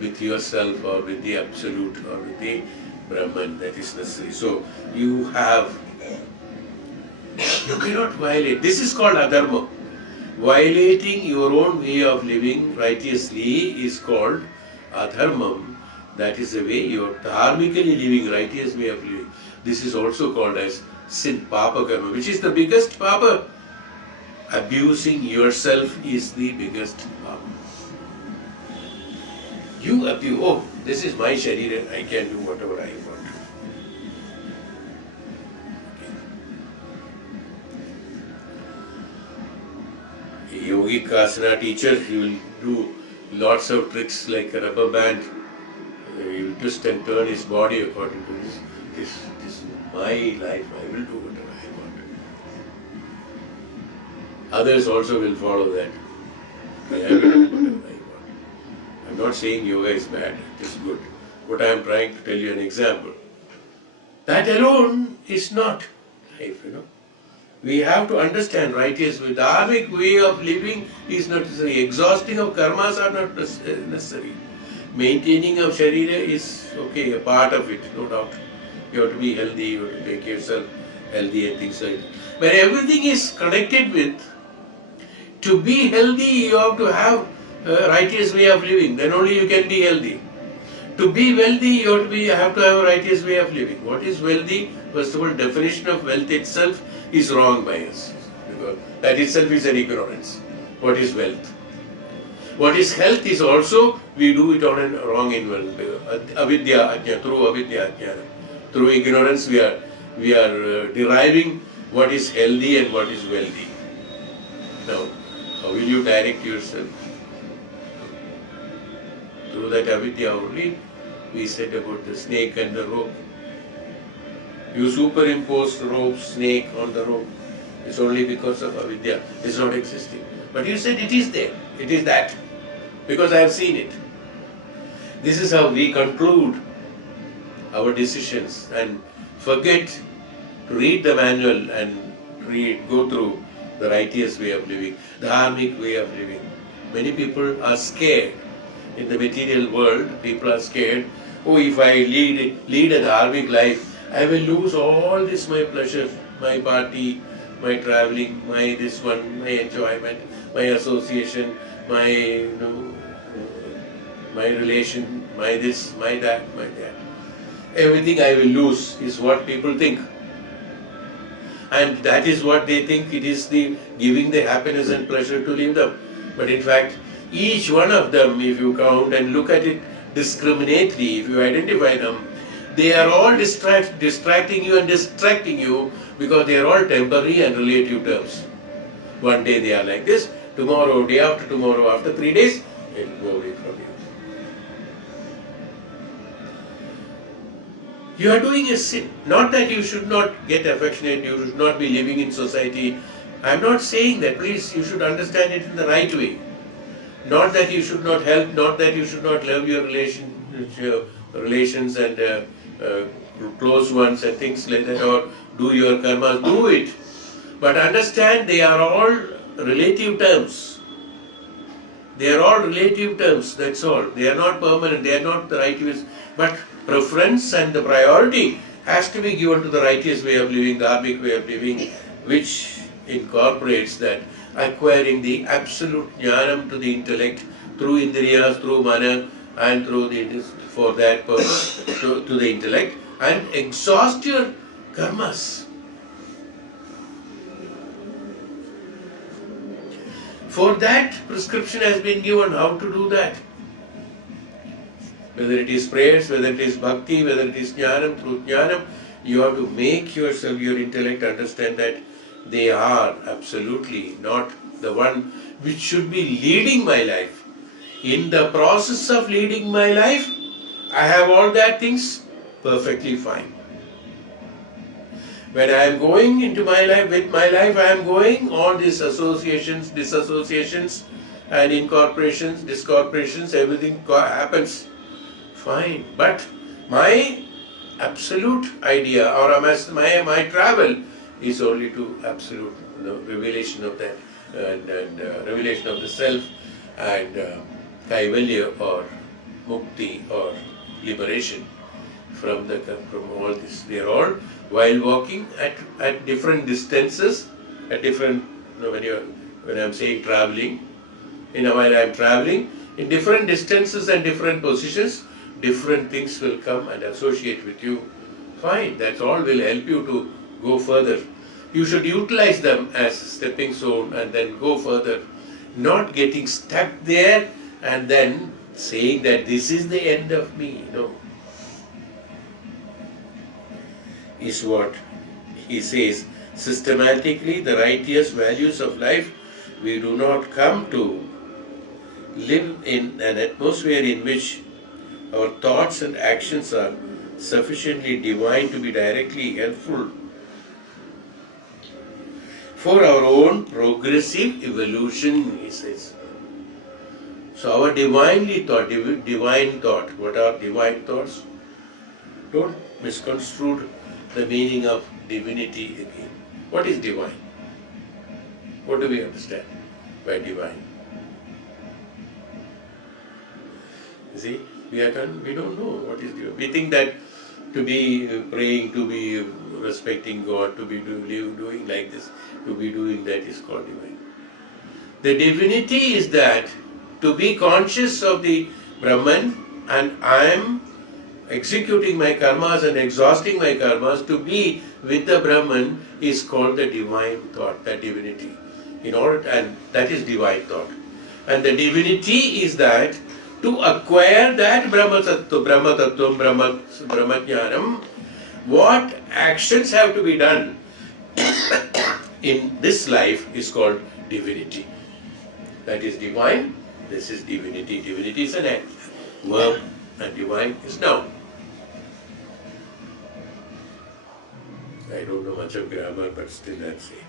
with yourself or with the absolute or with the Brahman that is necessary. So you cannot violate. This is called adharma. Violating your own way of living righteously is called adharmam. That is the way you are dharmically living, righteous way of living. This is also called as sin, papa karma. Which is the biggest papa? Abusing yourself is the biggest papa. You abuse, oh, this is my sharira, I can do whatever I want. A yogic asana teacher, he will do lots of tricks like a rubber band. He will twist and turn his body according to this. This is my life, I will do whatever I want. Others also will follow that. I will do whatever I want. I'm not saying yoga is bad, it is good. What I am trying to tell you an example. That alone is not life, We have to understand righteous way. Dharmic way of living is not necessary. Exhausting of karmas are not necessary. Maintaining of sharira is okay, a part of it, no doubt. You have to be healthy, you have to make yourself healthy and things like that. But everything is connected with, to be healthy you have to have a righteous way of living, then only you can be healthy. To be wealthy you have to have a righteous way of living. What is wealthy? First of all, definition of wealth itself is wrong by us. Because that itself is an ignorance. What is wealth? What is health is also, we do it on a wrong avidya ajna, through avidya ajna. Through ignorance we are deriving what is healthy and what is wealthy. Now, how will you direct yourself? Through that avidya only, we said about the snake and the rope. You superimpose the rope, snake on the rope. It's only because of avidya. It's not existing. But you said it is there. It is that. Because I have seen it. This is how we conclude our decisions and forget to read the manual and go through the righteous way of living, the dharmic way of living. Many people are scared. In the material world, people are scared. Oh, if I lead a dharmic life, I will lose all this, my pleasure, my party, my traveling, my this one, my enjoyment, my association, my my relation, my this, my that, my that. Everything I will lose is what people think. And that is what they think it is the giving the happiness and pleasure to leave them. But in fact, each one of them, if you count and look at it discriminately, if you identify them, they are all distracting you and distracting you because they are all temporary and relative terms. One day they are like this, tomorrow, day after tomorrow, after 3 days, it will go away from you. You are doing a sin. Not that you should not get affectionate, you should not be living in society. I am not saying that. Please, you should understand it in the right way. Not that you should not help, not that you should not love your relations and close ones and things like that, or do your karma, do it. But understand they are all relative terms. They are all relative terms, that's all. They are not permanent, they are not the righteous. But preference and the priority has to be given to the righteous way of living, the dharmic way of living, which incorporates that acquiring the absolute jnanam to the intellect through indriyas, through mana, and through for that purpose to the intellect, and exhaust your karmas. For that, prescription has been given how to do that. Whether it is prayers, whether it is bhakti, whether it is jnanam, through jnanam, you have to make yourself, your intellect, understand that they are absolutely not the one which should be leading my life. In the process of leading my life, I have all that things perfectly fine. When I am going into my life, with my life, I am going on these associations, disassociations, and incorporations, discorporations, everything happens. Fine. But my absolute idea or my travel is only to absolute revelation of that and revelation of the self and kaivalya or mukti or liberation from all this. They are all while walking at different distances, at different when I am saying traveling, while I am traveling in different distances and different positions, different things will come and associate with you. Fine, that's all will help you to go further. You should utilize them as stepping stone and then go further, not getting stuck there and then saying that this is the end of me. No. Is what he says. Systematically, the righteous values of life, we do not come to live in an atmosphere in which our thoughts and actions are sufficiently divine to be directly helpful for our own progressive evolution, he says. So our divine thought, what are divine thoughts? Don't misconstrue the meaning of divinity again. What is divine? What do we understand by divine? You see, we don't know what is divine. We think that to be praying, to be respecting God, to be doing like this, to be doing that is called divine. The divinity is that to be conscious of the Brahman and I am executing my karmas and exhausting my karmas, to be with the Brahman is called the divine thought, the divinity. And that is divine thought. And the divinity is that to acquire that Brahma Tattva, Brahma Jnanam, what actions have to be done in this life is called divinity. That is divine, this is divinity. Divinity is an verb and divine is noun. I don't know much of grammar, but still I'm saying.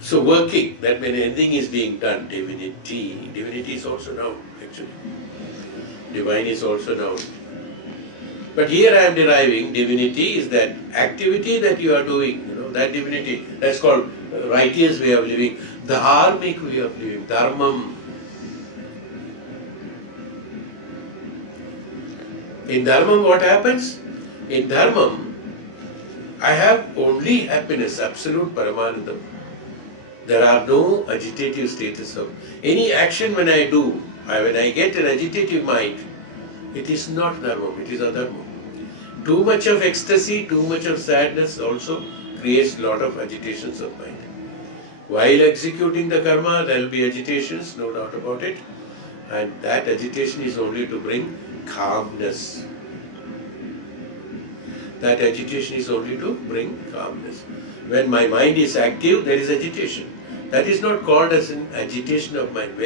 So working, that when anything is being done, divinity is also noun actually. Divine is also noun. But here I am deriving divinity is that activity that you are doing, that divinity, that's called righteous way of living, dharmic way of living, dharmam. In dharmam what happens? In dharmam, I have only happiness, absolute paramanandam. There are no agitative status of any action when I do, when I get an agitative mind, it is not dharmam, it is adharmam. Too much of ecstasy, too much of sadness also creates a lot of agitations of mind. While executing the karma, there will be agitations, no doubt about it. And that agitation is only to bring calmness. That agitation is only to bring calmness. When my mind is active, there is agitation. That is not called as an agitation of mind.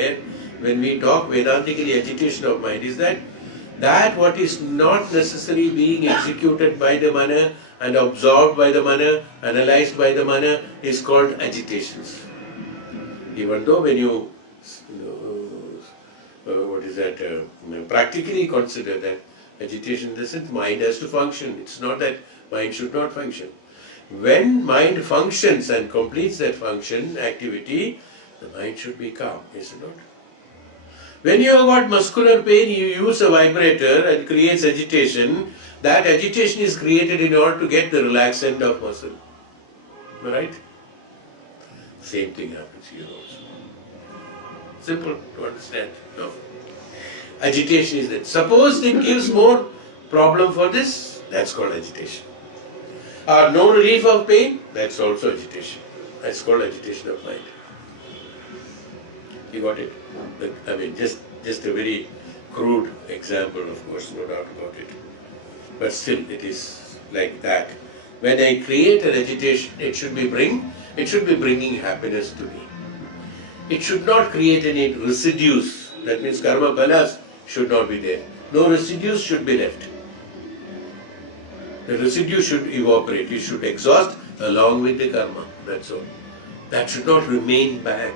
When we talk Vedantically, agitation of mind is that what is not necessarily being executed by the mana and absorbed by the mana, analyzed by the mana, is called agitations. Even though when you practically consider that agitation doesn't, mind has to function. It's not that mind should not function. When mind functions and completes that function, activity, the mind should be calm, is it not? When you have got muscular pain, you use a vibrator and creates agitation. That agitation is created in order to get the relaxant of muscle. Right? Same thing happens here also. Simple to understand. No? Agitation is that. Suppose it gives more problem for this, that's called agitation. Or no relief of pain, that's also agitation. That's called agitation of mind. You got it? Just a very crude example, of course, no doubt about it. But still, it is like that. When I create an agitation, it should be bringing happiness to me. It should not create any residues. That means karma balas should not be there. No residues should be left. The residue should evaporate. It should exhaust along with the karma. That's all. That should not remain back.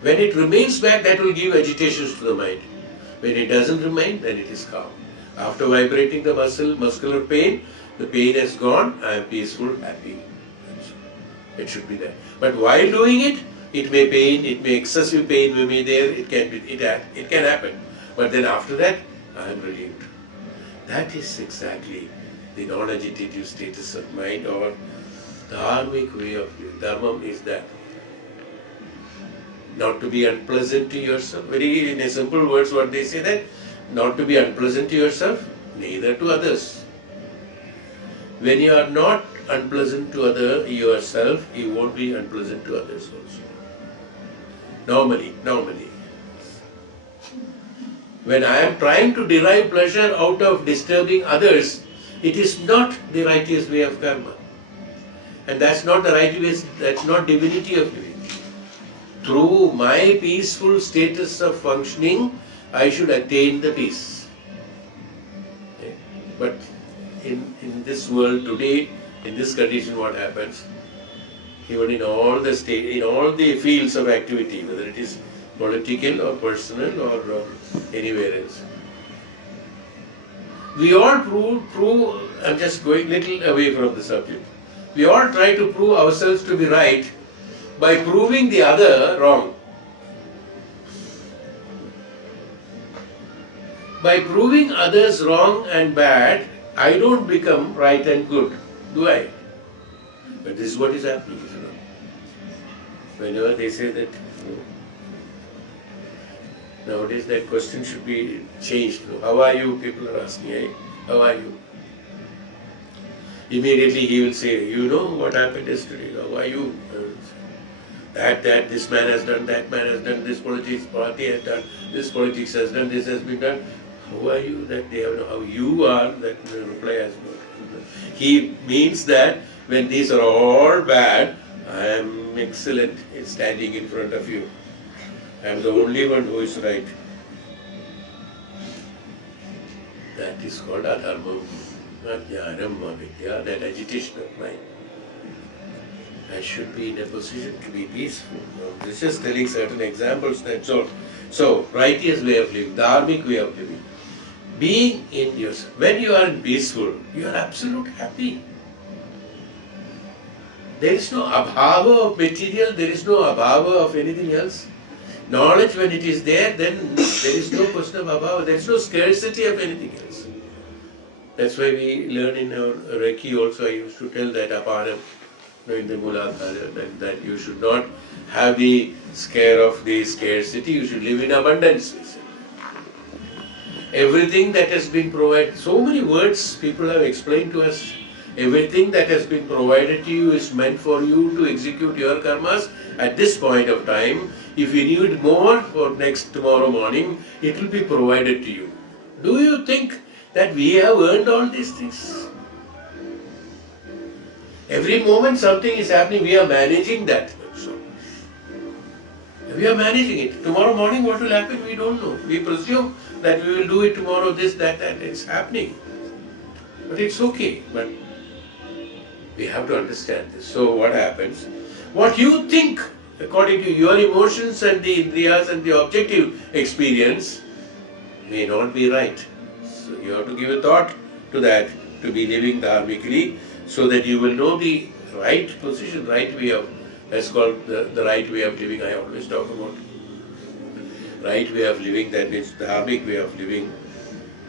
When it remains back, that will give agitations to the mind. When it doesn't remain, then it is calm. After vibrating the muscular pain, the pain has gone, I am peaceful, happy. It should be there. But while doing it, it may pain, it may excessive pain may be there, it can happen. But then after that, I am relieved. That is exactly the non-agitative status of mind, or dharmic way of living. Dharmam is that. Not to be unpleasant to yourself. Very in a simple words what they say, that not to be unpleasant to yourself, neither to others. When you are not unpleasant to yourself, you won't be unpleasant to others also. Normally. When I am trying to derive pleasure out of disturbing others, it is not the righteous way of karma. And that's not the right way, that's not divinity of living. Through my peaceful status of functioning, I should attain the peace. Okay? But in this world today, in this condition, what happens? Even in all the fields of activity, whether it is political or personal or anywhere else, we all prove. I'm just going little away from the subject. We all try to prove ourselves to be right by proving the other wrong. By proving others wrong and bad, I don't become right and good, do I? But this is what is happening. Whenever they say that, nowadays that question should be changed. How are you? People are asking, hey, how are you? Immediately he will say, you know what happened yesterday? How are you? That this man has done, that man has done, this party has done, this politics has done, this has been done. How are you? That they have know how you are, that the reply has not. He means that when these are all bad, I am excellent in standing in front of you. I am the only one who is right. That is called adharma, ajnanam avidya, that agitation of mind. I should be in a position to be peaceful. This is just telling certain examples, that's all. So, righteous way of living, dharmic way of living. Being in yourself. When you are peaceful, you are absolutely happy. There is no abhava of material, there is no abhava of anything else. Knowledge, when it is there, then there is no question of abhava, there is no scarcity of anything else. That's why we learn in our Reiki also, I used to tell that aparam, in the Muladhara, that you should not have the scare of the scarcity, you should live in abundance. Everything that has been provided, so many words people have explained to us, everything that has been provided to you is meant for you to execute your karmas at this point of time. If you need more for tomorrow morning, it will be provided to you. Do you think that we have earned all these things? Every moment something is happening, we are managing that. So, we are managing it. Tomorrow morning what will happen, we don't know. We presume that we will do it tomorrow, this, that, and it's happening. But it's okay. But we have to understand this. So what happens? What you think, according to your emotions and the indriyas and the objective experience, may not be right. So you have to give a thought to that, to be living dharmically, so that you will know the right position, right way of, that's called the right way of living I always talk about. Right way of living, that means dharmic way of living.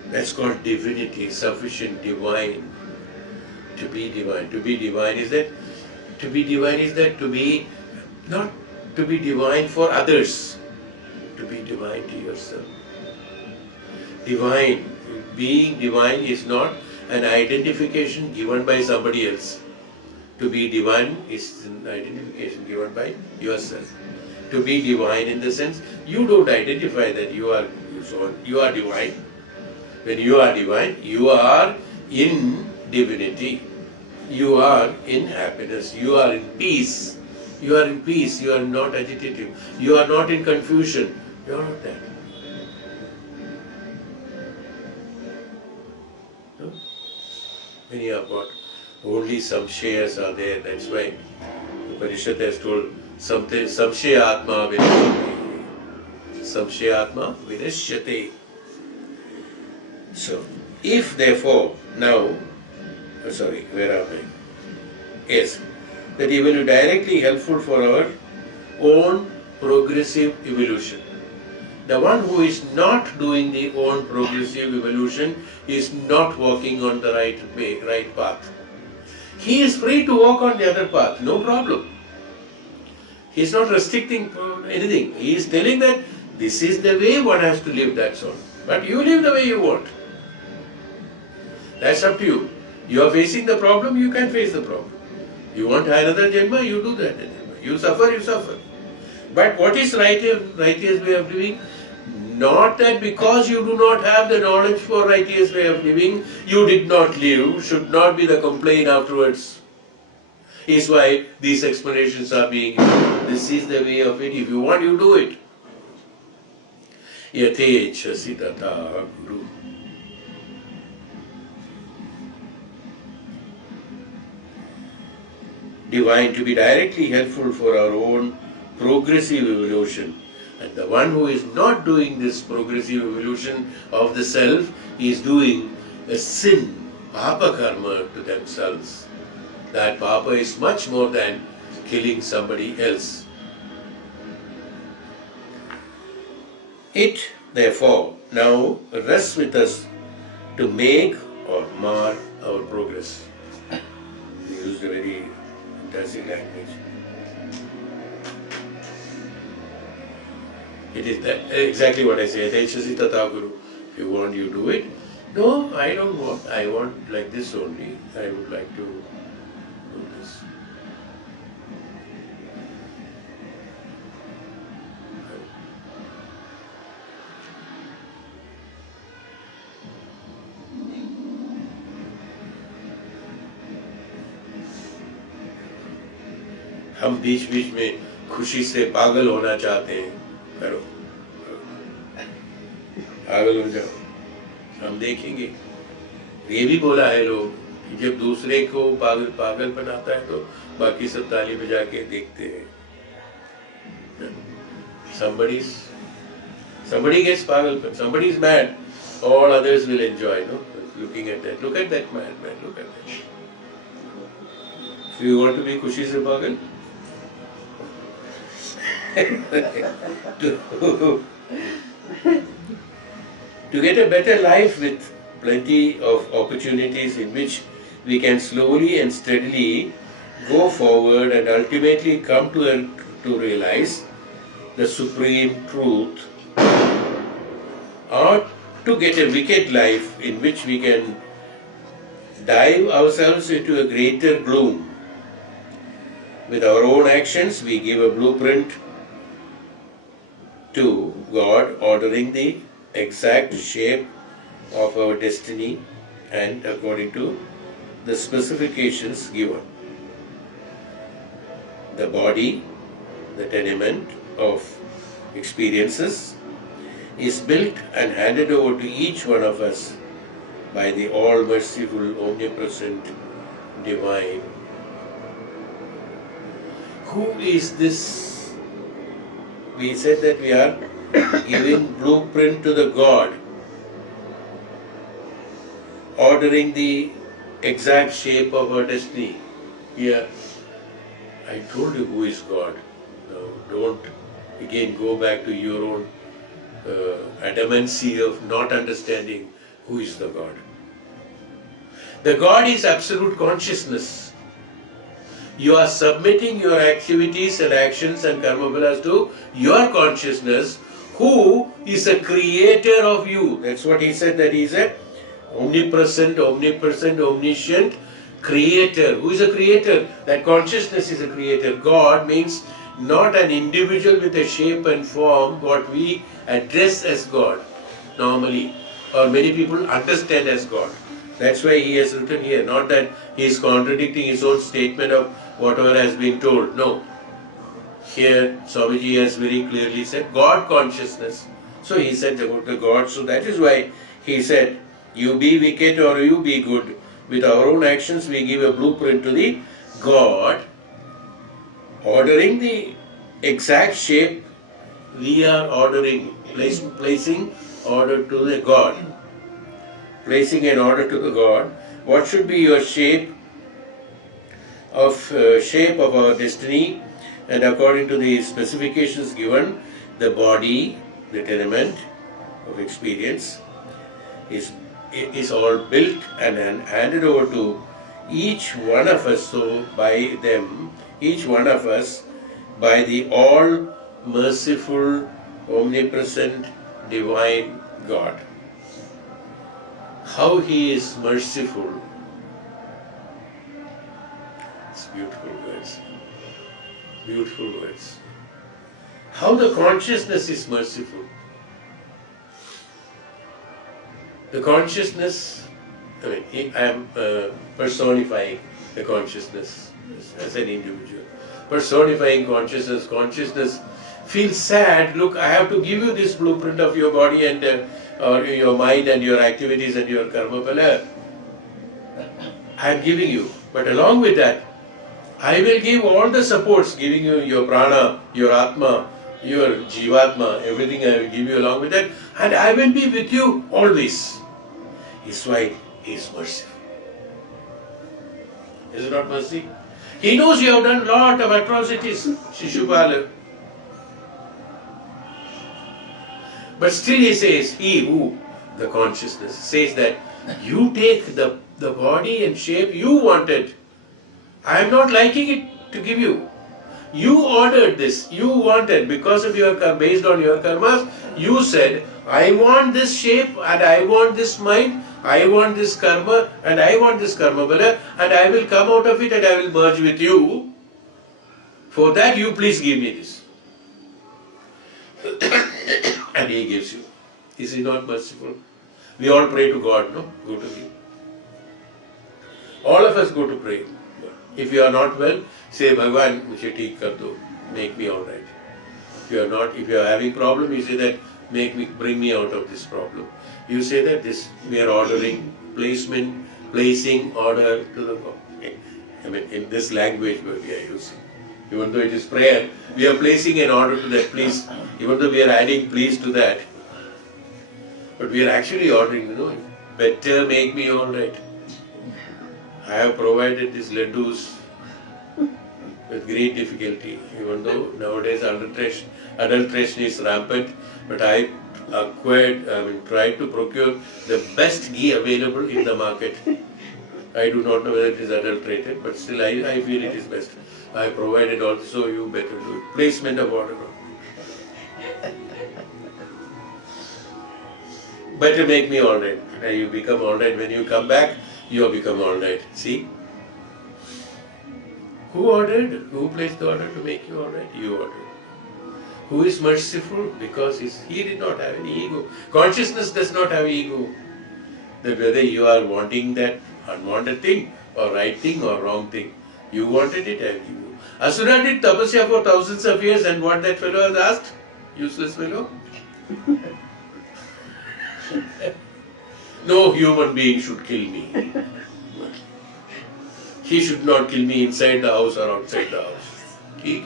That's called divinity, sufficient, divine. To be divine. To be divine is that, to be not to be divine for others, to be divine to yourself. Divine, being divine is not an identification given by somebody else. To be divine is an identification given by yourself. To be divine in the sense, you don't identify that you are divine. When you are divine, you are in divinity. You are in happiness. You are in peace. You are in peace. You are not agitative. You are not in confusion. You are not that. Many have got only some shares are there, that's why the Upanishad has told something, Samshaya Atma Vinashyate. Samshaya Atma Vinashyate. So, if therefore, now, sorry, where am I? Yes, that he will be directly helpful for our own progressive evolution. The one who is not doing the own progressive evolution is not walking on the right way, right path. He is free to walk on the other path, no problem. He is not restricting anything. He is telling that this is the way one has to live, that's all. But you live the way you want. That's up to you. You are facing the problem, you can face the problem. You want another Janma, you do that Janma. You suffer, you suffer. But what is righteous way of living? Not that because you do not have the knowledge for righteous way of living, you did not live, should not be the complaint afterwards. Is why these explanations are being given. This is the way of it. If you want, you do it. Yatechasi tatha guru. Divine to be directly helpful for our own progressive evolution. And the one who is not doing this progressive evolution of the self is doing a sin, papa karma to themselves. That papa is much more than killing somebody else. It, therefore, now rests with us to make or mar our progress. We used a very fantastic language. It is that, exactly what I say. Atechasi tatha guru. If you want, you do it. No, I don't want. I want like this only. I would like to do this. हम बीच बीच में खुशी से पागल होना चाहते हैं, करो, पागल हो जाओ, हम देखेंगे। ये भी बोला है लोग कि जब दूसरे को पागल बनाता है तो बाकी सब ताली बजा के देखते हैं। Somebody gets pagal, somebody is mad, all others will enjoy, no? Looking at that. Look at that man, look at that. If you want to be खुशी से पागल, to get a better life with plenty of opportunities in which we can slowly and steadily go forward and ultimately come to realize the supreme truth, or to get a wicked life in which we can dive ourselves into a greater gloom. With our own actions, we give a blueprint to God, ordering the exact shape of our destiny and according to the specifications given. The body, the tenement of experiences, is built and handed over to each one of us by the all-merciful, omnipresent, divine. Who is this? We said that we are giving blueprint to the God, ordering the exact shape of our destiny. Here, I told you who is God. Now, don't again go back to your own adamancy of not understanding who is the God. The God is absolute consciousness. You are submitting your activities and actions and karma phalas to your consciousness, who is a creator of you. That's what he said, that he is a omnipresent, omniscient creator. Who is a creator? That consciousness is a creator. God means not an individual with a shape and form, what we address as God normally, or many people understand as God. That's why he has written here, not that he is contradicting his own statement of whatever has been told. No. Here, Swamiji has very clearly said God consciousness. So he said about the God. So that is why he said, you be wicked or you be good. With our own actions, we give a blueprint to the God, ordering the exact shape, we are ordering, placing order to the God. Placing an order to the God. What should be your shape of our destiny? And according to the specifications given, the body, the tenement of experience, is all built and then handed over to each one of us. So by them, each one of us, by the all merciful, omnipresent, divine God. How He is merciful. It's beautiful words. Beautiful words. How the consciousness is merciful. The consciousness, I am personifying the consciousness as an individual. Personifying consciousness. Consciousness feels sad. Look, I have to give you this blueprint of your body and or your mind and your activities and your karma phala. I am giving you. But along with that, I will give all the supports, giving you your prana, your atma, your jivatma, everything I will give you along with that, and I will be with you always. Is why He is merciful. Is it not mercy? He knows you have done a lot of atrocities, Shishupala. But still He says, He who, the consciousness, says that you take the body and shape you wanted. I am not liking it to give you. You ordered this, you wanted, because of your based on your karmas, you said, I want this shape and I want this mind, I want this karma and I want this karma bala, and I will come out of it and I will merge with you. For that you please give me this. And He gives you. Is He not merciful? We all pray to God, no? Go to Him. All of us go to pray. If you are not well, say, Bhagwan, mujhe theek kar do, make me all right. If you are having problem, you say that, bring me out of this problem. You say that we are ordering, placing order to the God. I mean, in this language we are using. Even though it is prayer, we are placing an order to that, please. Even though we are adding please to that, but we are actually ordering, better make me all right. I have provided these laddus with great difficulty, even though nowadays adulteration is rampant, but I tried to procure the best ghee available in the market. I do not know whether it is adulterated, but still I feel it is best. I provided also, you better do it. Placement of order. Better make me all right. You become all right. When you come back, you have become all right. See? Who ordered? Who placed the order to make you all right? You ordered. Who is merciful? Because He did not have any ego. Consciousness does not have ego. That whether you are wanting that unwanted thing or right thing or wrong thing, you wanted it, I give you. Asura did tapasya for thousands of years, and what that fellow has asked? Useless fellow. No human being should kill me. He should not kill me inside the house or outside the house. He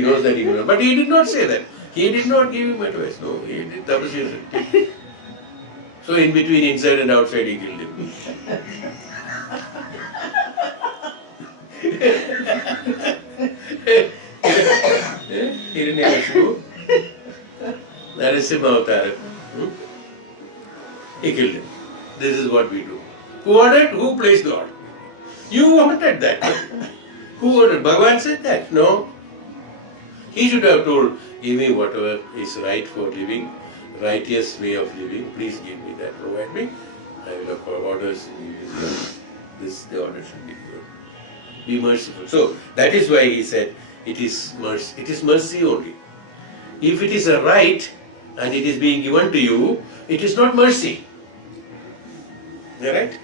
knows that he will not. But he did not say that. He did not give him advice. No, he did tapasya. So in between, inside and outside, he killed him. Narasimha Avatar. He killed him. This is what we do. Who ordered? Who placed the order? You wanted that. Who ordered? Bhagavan said that? No. He should have told, give me whatever is right for living, righteous way of living. Please give me that. Provide me. I will have orders. The order should be good. Be merciful. So that is why he said it is mercy. It is mercy only. If it is a right and it is being given to you, it is not mercy. Right?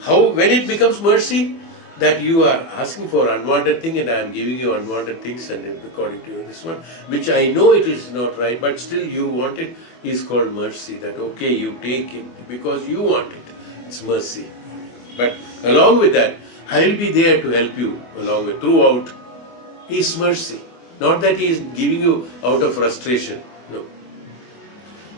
How, when it becomes mercy, that you are asking for unwanted thing and I am giving you unwanted things, and according to you this one, which I know it is not right, but still you want it, is called mercy. That okay, you take it because you want it. It's mercy. But along with that, I will be there to help you along with throughout His mercy. Not that He is giving you out of frustration. No.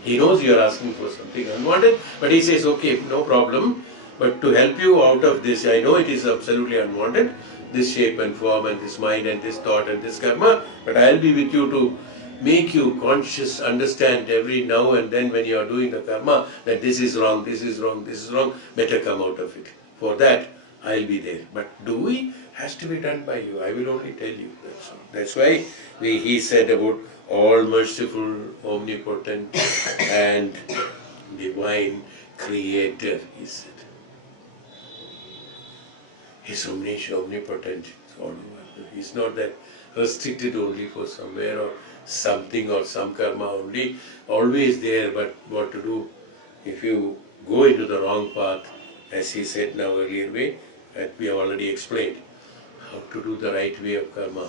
He knows you are asking for something unwanted, but He says, okay, no problem. But to help you out of this, I know it is absolutely unwanted, this shape and form and this mind and this thought and this karma, but I'll be with you to make you conscious, understand every now and then when you are doing the karma that this is wrong, this is wrong, this is wrong, better come out of it. For that, I'll be there. But do we? Has to be done by you. I will only tell you. That's why he said about all merciful, omnipotent and divine creator, he said. He's omnipotent, it's all over. He's not that restricted only for somewhere or something or some karma only, always there, but what to do if you go into the wrong path, as he said now earlier way, that we have already explained, how to do the right way of karma.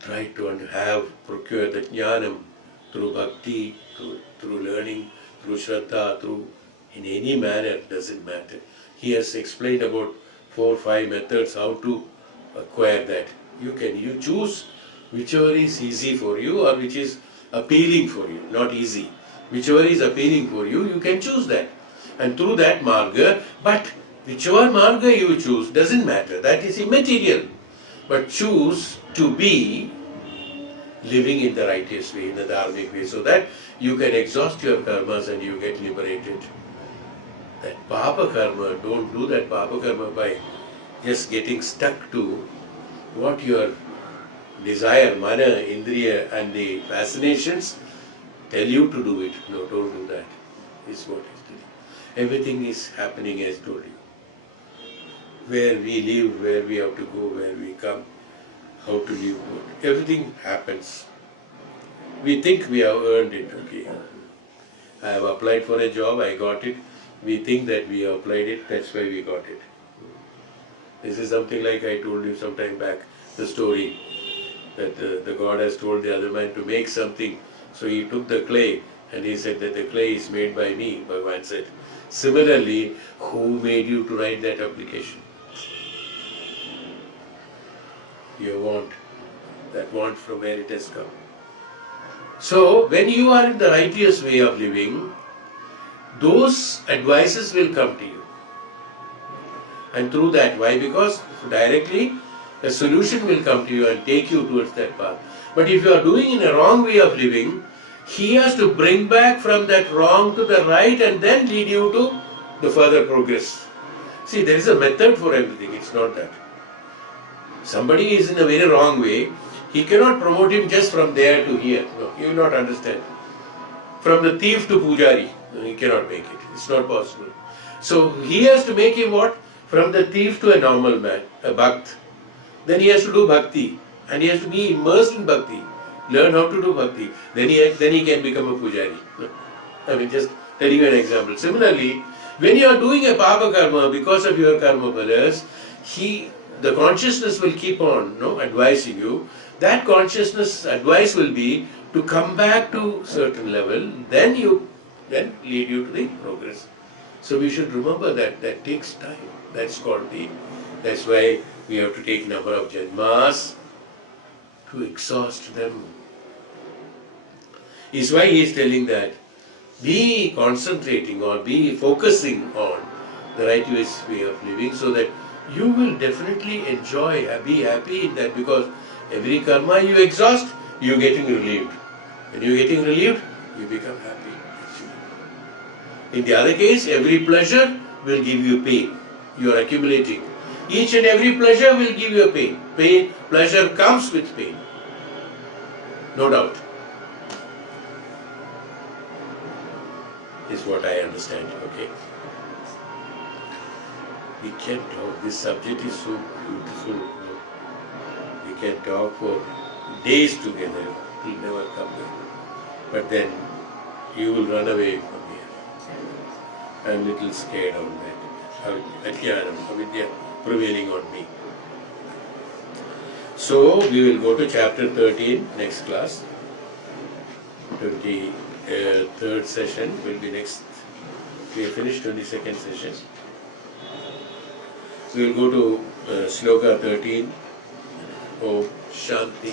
Try to procure the jnanam through bhakti, through learning, through shraddha, through in any manner, doesn't matter. He has explained about 4 or 5 methods how to acquire that. You choose whichever is easy for you or which is appealing for you, not easy. Whichever is appealing for you, you can choose that. And through that marga, but whichever marga you choose, doesn't matter, that is immaterial. But choose to be living in the righteous way, in the dharmic way, so that you can exhaust your karmas and you get liberated. That papa karma, don't do that papa karma by just getting stuck to what your desire, mana, indriya and the fascinations tell you to do it. No, don't do that. Is what is doing. Everything is happening as told you. Where we live, where we have to go, where we come, how to live. Everything happens. We think we have earned it. Okay. I have applied for a job, I got it. We think that we have applied it, that's why we got it. This is something like I told you some time back, the story that the God has told the other man to make something. So he took the clay and he said that the clay is made by me, Bhagavan said. Similarly, who made you to write that application? Your want. That want from where it has come. So, when you are in the righteous way of living, those advices will come to you. And through that, why? Because directly a solution will come to you and take you towards that path. But if you are doing in a wrong way of living, he has to bring back from that wrong to the right and then lead you to the further progress. See, there is a method for everything, it's not that. Somebody is in a very wrong way, he cannot promote him just from there to here. No, he will not understand. From the thief to pujari, no, he cannot make it. It's not possible. So he has to make him what? From the thief to a normal man, a bhakt. Then he has to do bhakti. And he has to be immersed in bhakti. Learn how to do bhakti. Then he can become a pujari. No. I mean, just telling you an example. Similarly, when you are doing a papa karma because of your karma phalas, the consciousness will keep on advising you. That consciousness advice will be to come back to certain level, then lead you to the progress. So we should remember that takes time. That's why we have to take number of janmas to exhaust them. Is why he is telling that be concentrating or be focusing on the right way of living so that you will definitely enjoy, be happy in that, because every karma you exhaust, you are getting relieved. When you are getting relieved, you become happy. In the other case, every pleasure will give you pain. You are accumulating. Each and every pleasure will give you a pain. Pleasure comes with pain. No doubt. Is what I understand. Okay. We can talk. This subject is so beautiful. We can talk for days together. It will never come back. But then you will run away from here. I am a little scared on that. Ajnanam, avidya prevailing on me. So we will go to chapter 13 next class. 23rd session will be next. We have finished 22nd session. We will go to Sloka 13. Om Shanti.